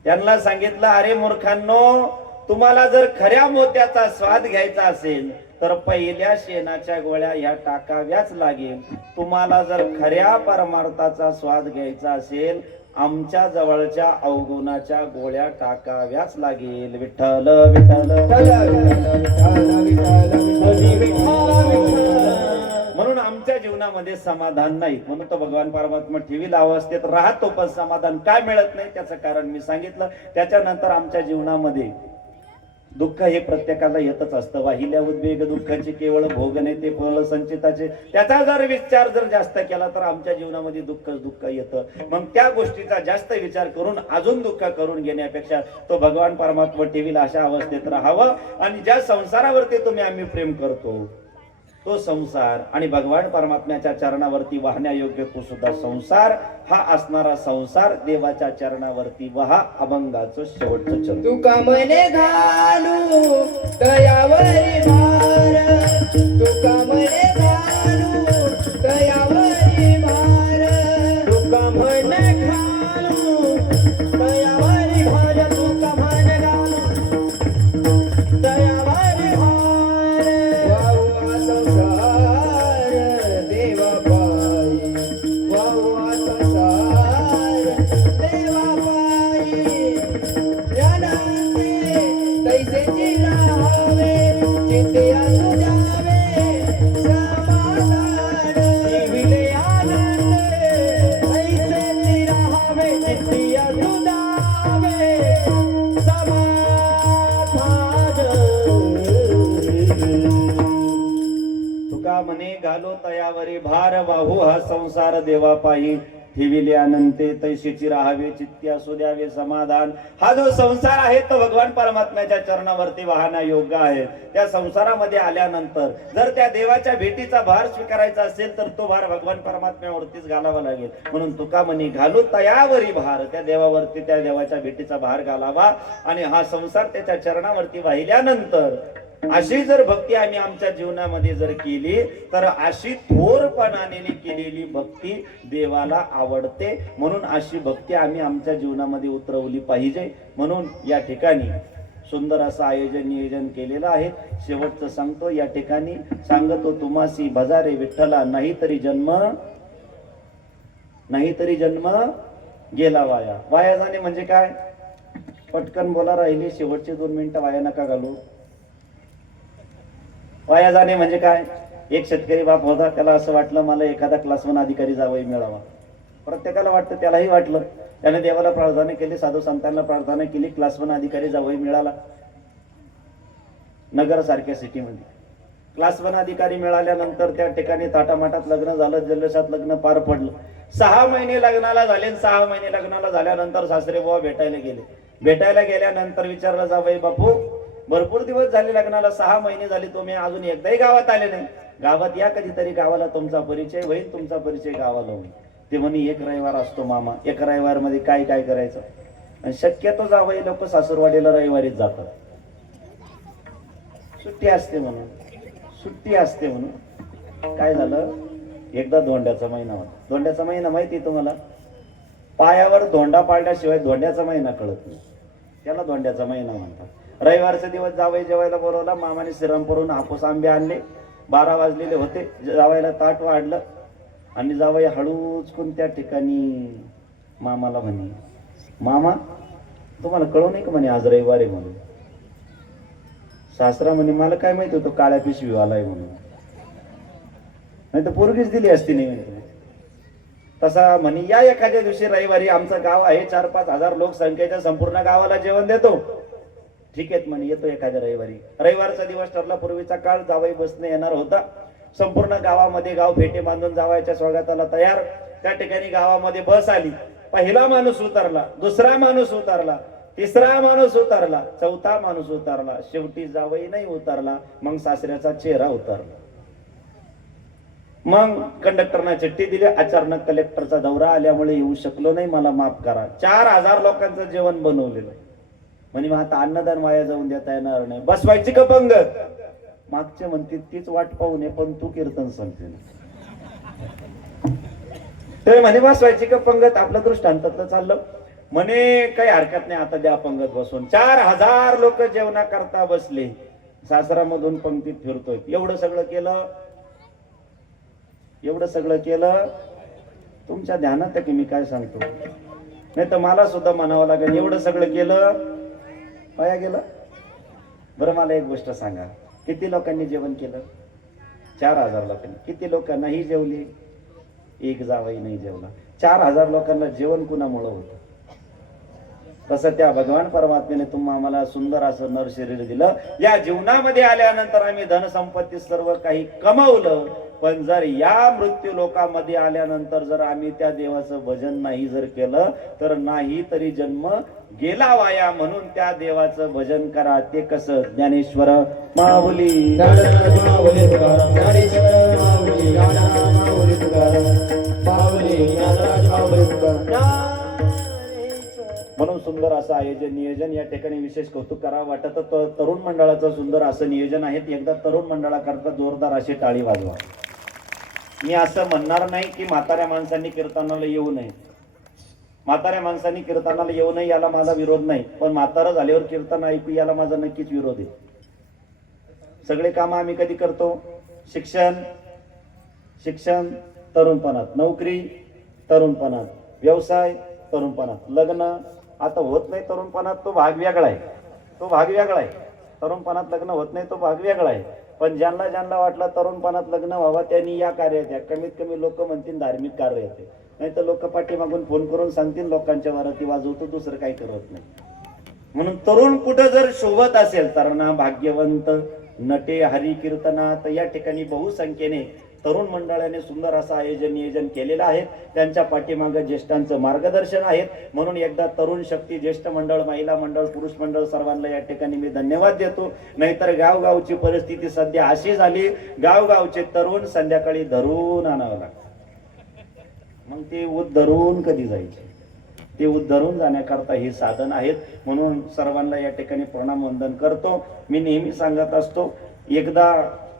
त्यांना सांगितलं अरे मूर्खांनो, तुम्हाला जर खऱ्या मोत्याचा स्वाद घ्यायचा असेल तर पहिल्या शेणाच्या गोळ्या ह्या टाकाव्याच लागेल. तुम्हाला जर खऱ्या परमार्थाचा स्वाद घ्यायचा असेल आमच्या जवळच्या अवगुणाच्या गोळ्या टाकाव्याच लागेल. विठ्ठल विठ्ठल म्हणून आमच्या जीवनामध्ये समाधान नाही. म्हणून तो भगवान परमात्मा ठेवील अवस्थेत राहतो पण समाधान काय मिळत नाही त्याचं कारण मी सांगितलं. त्याच्यानंतर आमच्या जीवनामध्ये दुःख हे प्रत्येकाला येतच असतं. वाहिल्या उद्वेग दुःखाचे केवळ भोग नाही ते फळ संचिताचे. त्याचा जर विचार जर जास्त केला तर आमच्या जीवनामध्ये दुःख येतं. मग त्या गोष्टीचा जास्त विचार करून अजून दुःख करून घेण्यापेक्षा तो भगवान परमात्मा ठेवील अशा अवस्थेत राहावं. आणि ज्या संसारावरती तुम्ही आम्ही प्रेम करतो तो संसार आणि भगवान परमात्म्याच्या चरणावरती वाहण्यायोग्य तो सुद्धा संसार हा असणारा संसार देवाच्या चरणावरती वहा अभंगाचं शेवटचं चरण. तुका मने घालू तयावरी भार, तुका मने घालू तयावरी भार, तुका म्हणे घालू तयावरी भार, तुका म्हणे घालू तयावरी भार. वाहुआ संसार देवा पायी, वाहुआ संसार देवा पायी. ज्ञानांते तैसेची राहावे, चित्ते असू द्यावे समाधान. विले आनंदे ऐसेची राहावे, चित्ती असुदावे समाधान. तुका म्हणे घालो तयावरी भार, वाहू हा संसार देवा पायी. ठेविले अनंते तैशीची राहावे, चित्ती असू द्यावे समाधान. हा जो संसार आहे तो भगवान परमात्म्याच्या चरणावरती वाहना योग्य आहे. त्या संसारामध्ये आल्यानंतर जर त्या देवाच्या भेटीचा भार स्वीकारायचा असेल तर तो भार भगवान परमात्म्यावरतीच घालावा लागेल. म्हणून तुका म्हणे घालू तयावरी भार, त्या देवावरती त्या देवाच्या भेटीचा भार घालावा. आणि हा संसार त्याच्या चरणावरती वाहिल्यानंतर अशी जर भक्ती आम्ही आमच्या जीवनामध्ये जर केली तर अशी थोरपणाने केलेली भक्ती देवाला आवडते. म्हणून अशी भक्ती आम्ही आमच्या जीवनामध्ये उतरवली पाहिजे. म्हणून या ठिकाणी सुंदर असं आयोजन नियोजन केलेलं आहे. शेवटचं सांगतो या ठिकाणी सांगतो तुम्हासी भजारे विठ्ठला, नाहीतरी जन्म गेला वाया. वाया जाणे म्हणजे काय? पटकन बोला, राहिली शेवटचे 2 मिनिटं वाया नका घालू. वाया जाणे म्हणजे काय? एक शेतकरी बाप होता, त्याला असं वाटलं मला एखादा क्लासवन अधिकारी जावई मिळावा. प्रत्येकाला वाटतं, त्यालाही वाटलं. त्याने देवाला प्रार्थना केली, साधू संतांना प्रार्थना केली, क्लासवन अधिकारी जावई मिळाला. नगर सारख्या सिटीमध्ये क्लासवन अधिकारी मिळाल्यानंतर त्या ठिकाणी थाटामाटात लग्न झालं, जल्लोषात लग्न पार पडलं. 6 महिने लग्नाला झाले. 6 महिने लग्नाला झाल्यानंतर सासरे बुवा भेटायला गेले. भेटायला गेल्यानंतर विचारलं जावई बापू, भरपूर दिवस झाले लग्नाला, 6 महिने झाले, तुम्ही अजून एकदाही गावात आले नाही. गावात या कधीतरी, गावाला तुमचा परिचय होईल, तुमचा परिचय गावाला होईल. ते म्हणे 1 रविवार असतो मामा, 1 रविवार मध्ये काय काय करायचं. आणि शक्यतो जावई लोक सासूरवाडीला रविवारीच जातात, सुट्टी असते म्हणून. काय झालं, एकदा धोंड्याचा महिना होता. धोंड्याचा महिना माहिती तुम्हाला? पायावर धोंडा पाडल्याशिवाय धोंड्याचा महिना कळत नाही, त्याला धोंड्याचा महिना म्हणतात. रविवारचा दिवस जावई जेवायला बोलवला. मामाने श्रीरामपूरहून हापूस आंबे आणले. 12 वाजलेले होते. जावईला ताट वाढलं आणि जावई हळूच त्या ठिकाणी मामाला म्हणे, मामा तुम्हाला कळू नाही का म्हणे आज रविवार आहे म्हणून. सासरा म्हणे मला काय माहिती होतं काळ्या पिशवीवाला आहे म्हणून, नाही तर पोरगीच दिली असती नाही म्हणे. तसा म्हणे या एखाद्या दिवशी रविवारी, आमचं गाव आहे 4-5 हजार लोकसंख्येच्या, संपूर्ण गावाला जेवण देतो. ठीक आहेत म्हणे, येतो एखाद्या रविवारी. रविवारचा दिवस ठरला. पूर्वीचा काळ जावई बसने येणार होता. संपूर्ण गावामध्ये गाव फेटे बांधून जावयाच्या स्वागताला तयार. त्या ठिकाणी गावामध्ये बस आली. पहिला माणूस उतरला, दुसरा माणूस उतरला, तिसरा माणूस उतरला, चौथा माणूस उतरला, शेवटी जावई नाही उतरला. मग सासऱ्याचा चेहरा उतरला. मग कंडक्टरना चिठ्ठी दिली, अचानक कलेक्टरचा दौरा आल्यामुळे येऊ शकलो नाही, मला माफ करा. 4000 लोकांचं जेवण बनवलेलं. म्हणे मग आता अन्नदान वाया जाऊन देता येणार नाही, बसवायची का पंगत? मागचे म्हणते तीच वाट पाहू नये, पण तू कीर्तन सांगते. ते म्हणे बसवायची का पंगत? आपलं दृष्टांतातलं चाललं. म्हणे काही हरकत नाही, आता द्या पंगत बसून. 4000 लोक जेवणा करता बसले. सासरामधून पंक्तीत फिरतोय. एवढं सगळं केलं तुमच्या ध्यानात आहे की मी काय सांगतो? नाही तर मला सुद्धा म्हणावं लागेल. एवढं सगळं केलं, वाया गेलं. बरं मला एक गोष्ट सांगा, किती लोकांनी जेवण केलं? 4000 लोकांनी. किती लोकांना ही जेवली? एक जावई नाही जेवला. 4000 लोकांना जेवण कुणामुळं होतं? तसं त्या भगवान परमात्म्याने आम्हाला सुंदर असं नर शरीर दिलं. या जीवनामध्ये आल्यानंतर आम्ही धनसंपत्ती सर्व काही कमवलं, पण जर या मृत्यू लोकामध्ये आल्यानंतर जर आम्ही त्या देवाचं भजन नाही जर केलं तर नाही तरी जन्म गेला वाया. म्हणून त्या देवाचं भजन करा. ते कसं? ज्ञानेश्वर माऊली म्हणून सुंदर असं आयोजन नियोजन. या ठिकाणी विशेष कौतुक करावं वाटत तरुण मंडळाचं सुंदर असं नियोजन आहे. एकदा तरुण मंडळाकरता जोरदार अशी टाळी वाजवा. मी असं म्हणणार नाही की म्हाताऱ्या माणसांनी कीर्तनाला येऊ नये. म्हाताऱ्या माणसांनी कीर्तनाला येऊ नये याला माझा विरोध नाही, पण म्हातारा झाल्यावर कीर्तन ऐकू याला माझा नक्कीच विरोध आहे. सगळे काम आम्ही कधी करतो? शिक्षण तरुणपणात, नोकरी तरुणपणात, व्यवसाय तरुणपणात, लग्न आता होत नाही तरुणपणात, तो भाग वेगळा आहे. तरुणपणात लग्न होत नाही, तो भाग वेगळा आहे. पण ज्यांना वाटलं तरुणपणात लग्न व्हावं त्यांनी या कार्यात या. कमीत कमी लोक म्हणतील धार्मिक कार्य येते, नाही तर लोक पाठीमागून फोन करून सांगतील लोकांच्या वरती वाजवतो, दुसरं काही करत नाही. म्हणून तरुण कुठं जर शोभत असेल तर ना भाग्यवंत नटे हरी कीर्तनात. या ठिकाणी बहुसंख्येने तरुण मंडळाने सुंदर असं आयोजन नियोजन केलेलं आहे. त्यांच्या पाठीमागे ज्येष्ठांचं मार्गदर्शन आहे. म्हणून एकदा तरुण शक्ती, ज्येष्ठ मंडळ, महिला मंडळ, पुरुष मंडळ सर्वांना या ठिकाणी मी धन्यवाद देतो. नाहीतर गावगावची परिस्थिती सध्या अशी झाली, गावगावचे तरुण संध्याकाळी धरून आणावं लागतं. मग ते उद्धरून कधी जायचे? ते उद्धरून जाण्याकरता हे साधन आहेत. म्हणून सर्वांना या ठिकाणी प्रणाम वंदन करतो. मी नेहमी सांगत असतो, एकदा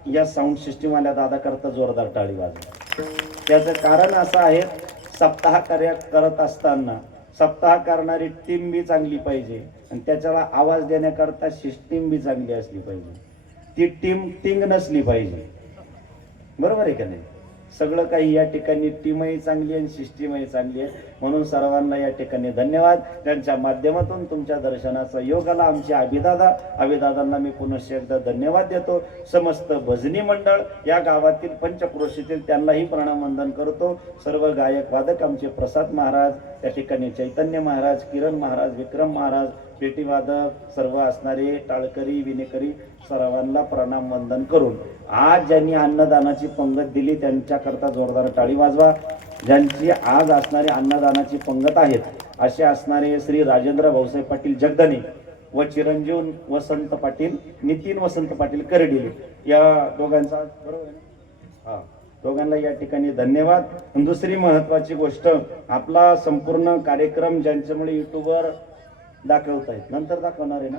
या साऊंड सिस्टीम वाल्या दादा करता जोरदार टाळी वाजवा. त्याचं कारण असं आहे, सप्ताह कार्य करत असताना सप्ताह करणारी टीम बी चांगली पाहिजे आणि त्याच्याला आवाज देण्याकरता सिस्टीम बी चांगली असली पाहिजे. ती टीम टिंग नसली पाहिजे. बरोबर आहे का नाही? सगळं काही या ठिकाणी टीमही चांगली आहे, सिस्टीमही चांगली आहे. म्हणून सर्वांना या ठिकाणी धन्यवाद. त्यांच्या माध्यमातून तुमच्या दर्शनाचा योग आला. आमचे अभिदादांना मी पुनश्च एकदा धन्यवाद देतो. समस्त भजनी मंडळ या गावातील पंचक्रोशीतील त्यांनाही प्रणाम वंदन करतो. सर्व गायक वादक आमचे प्रसाद महाराज, त्या ठिकाणी चैतन्य महाराज, किरण महाराज, विक्रम महाराज, पेटीवादक सर्व असणारे टाळकरी विनेकरी सर्वांना प्रणाम वंदन करून आज ज्यांनी अन्नदानाची पंगत दिली त्यांच्याकरता जोरदार टाळी वाजवा. ज्यांची आज असणारी अन्नदानाची पंगत आहेत असे असणारे श्री राजेंद्र भाऊसाहेब पाटील जगदणे व चिरंजीव वसंत पाटील, नितीन वसंत पाटील करडिले या दोघांचा बरोबर दोघांना या ठिकाणी धन्यवाद. दुसरी महत्वाची गोष्ट, आपला संपूर्ण कार्यक्रम ज्यांच्यामुळे युट्यूबवर दाखवतायत, नंतर दाखवणार आहे ना,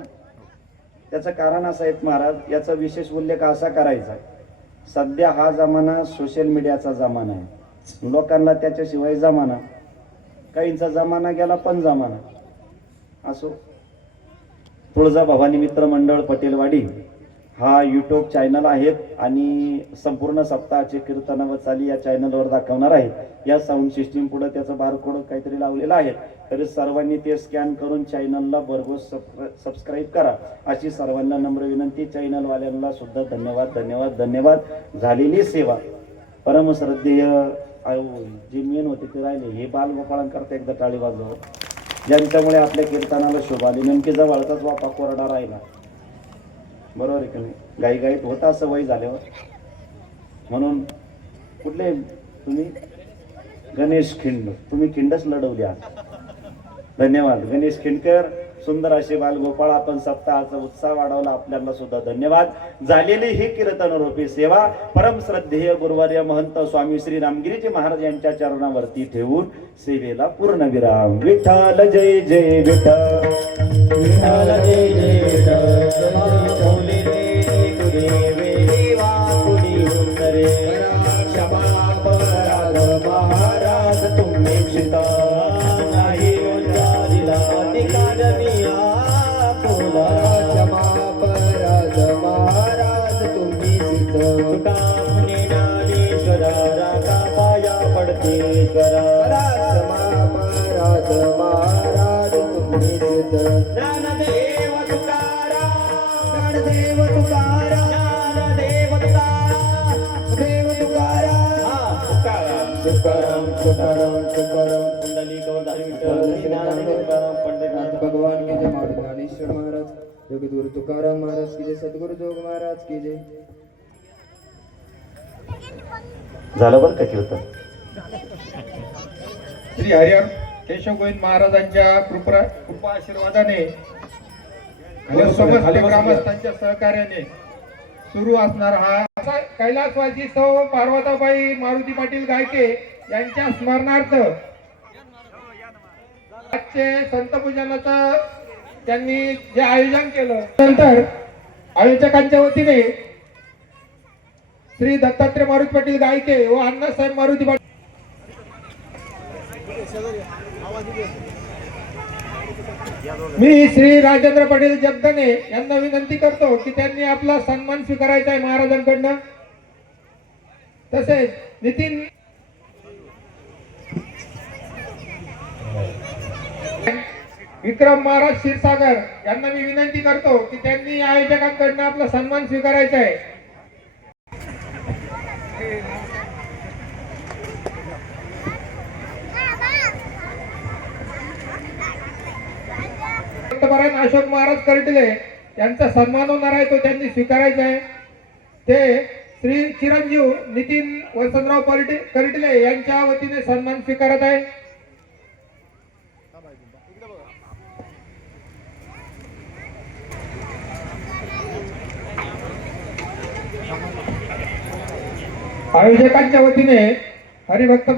त्याचं कारण असं आहे महाराज, याचा विशेष उल्लेख असा करायचा, सध्या हा जमाना सोशल मीडियाचा जमाना आहे. लोकांना त्याच्याशिवाय जमाना, काहींचा जमाना गेला पण जमाना असो. तुळजाभवानी मित्र मंडळ पटेलवाडी हा यूट्यूब चॅनल आहेत आणि संपूर्ण सप्ताहाचे कीर्तन व चाली या चॅनलवर दाखवणार आहेत. या साऊंड सिस्टीम पुढे त्याचं बारकोड काहीतरी लावलेलं आहे, तरी सर्वांनी ते स्कॅन करून चॅनलला भरघोस सबस्क्राईब करा अशी सर्वांना नम्र विनंती. चॅनलवाल्यांना सुद्धा धन्यवाद धन्यवाद धन्यवाद. झालेली सेवा परमश्रद्धेय जे मेन होते ते राहिले, हे बालगोपाळांकरता एकदा टाळी वाजवा. ज्यांच्यामुळे आपल्या कीर्तनाला शोभा आली. नेमकी जवळचाच वापा कोरडा राहिला, बरोबर आहे की नाही? गाईगाईत होता असं वय झाल्यावर. म्हणून कुठले तुम्ही? गणेश खिंड. तुम्ही खिंडच लढवली आज. धन्यवाद गणेश खिंडकर. सुंदर असे बालगोपाळ, आपण सप्ताहाचा उत्साह वाढवला, आपल्याला सुद्धा धन्यवाद. झालेली ही कीर्तन रूपी सेवा परम श्रद्धेय गुरुवर्य महंत स्वामी श्री रामगिरीजी महाराज यांच्या चरणावरती ठेवून सेवेला पूर्ण विराम. विठ्ठल जय जय विठ्ठल, विठ्ठल जय जय विठ्ठल. माऊली रे गुरुदेवे देवा कुणी सुंदरे, क्षमा अपराध महाराज तुम्ही क्षिता. नाही उच्चारिला अधिकार मिया तुला, क्षमा अपराध महाराज तुम्ही सिद्ध. तुका म्हणे ज्ञानेश्वरा रागा पाया पडतेश्वरा. क्षमा अपराध महाराज तुम्ही सिद्ध. ज्ञानदेव तुकाराम, ज्ञानदेव तुकाराम, ज्ञानदेव तुकाराम, देव तुकाराम, तुकाराम तुकाराम तुकाराम तुकाराम. कुंडली गौरधारी विठ्ठल ज्ञानदेव तुकाराम पंडित. भगवान की जय. मारुती ज्ञानेश्वर महाराज, जगद्गुरु तुकाराम महाराज की जय. सद्गुरु जोग महाराज की जय. झालं बरं का कीर्तन? श्री हरिहर केशव गोविंद महाराजांच्या कृपा आशीर्वादाने व समस्त ग्रामस्थांच्या सहकार्याने सुरू असणार हा कैलासवासी सौ पार्वताबाई मारुती पाटील गायके यांच्या स्मरणार्थ आजचे संतपूजनाचं त्यांनी जे आयोजन केलं, नंतर आयोजकांच्या वतीने श्री दत्तात्रय मारुती पाटील गायके व अण्णासाहेब मारुती पाटील मी श्री राजेंद्र पाटील जगदने यांना विनंती करतो की त्यांनी आपला सन्मान स्वीकारायचा आहे महाराजांकडनं. तसेच नितीन विक्रम महाराज क्षीरसागर यांना मी विनंती करतो की त्यांनी आयोजकांकडनं आपला सन्मान स्वीकारायचा आहे. पंतप्रधान अशोक महाराज कर्टिले यांचा सन्मान होणार आहे, तो त्यांनी स्वीकारायचा आहे. ते श्री चिरंजीव नितीन वसंतराव कर्टिले यांच्या वतीने सन्मान स्वीकारत आहे. आयोजकांच्या वतीने हरिभक्त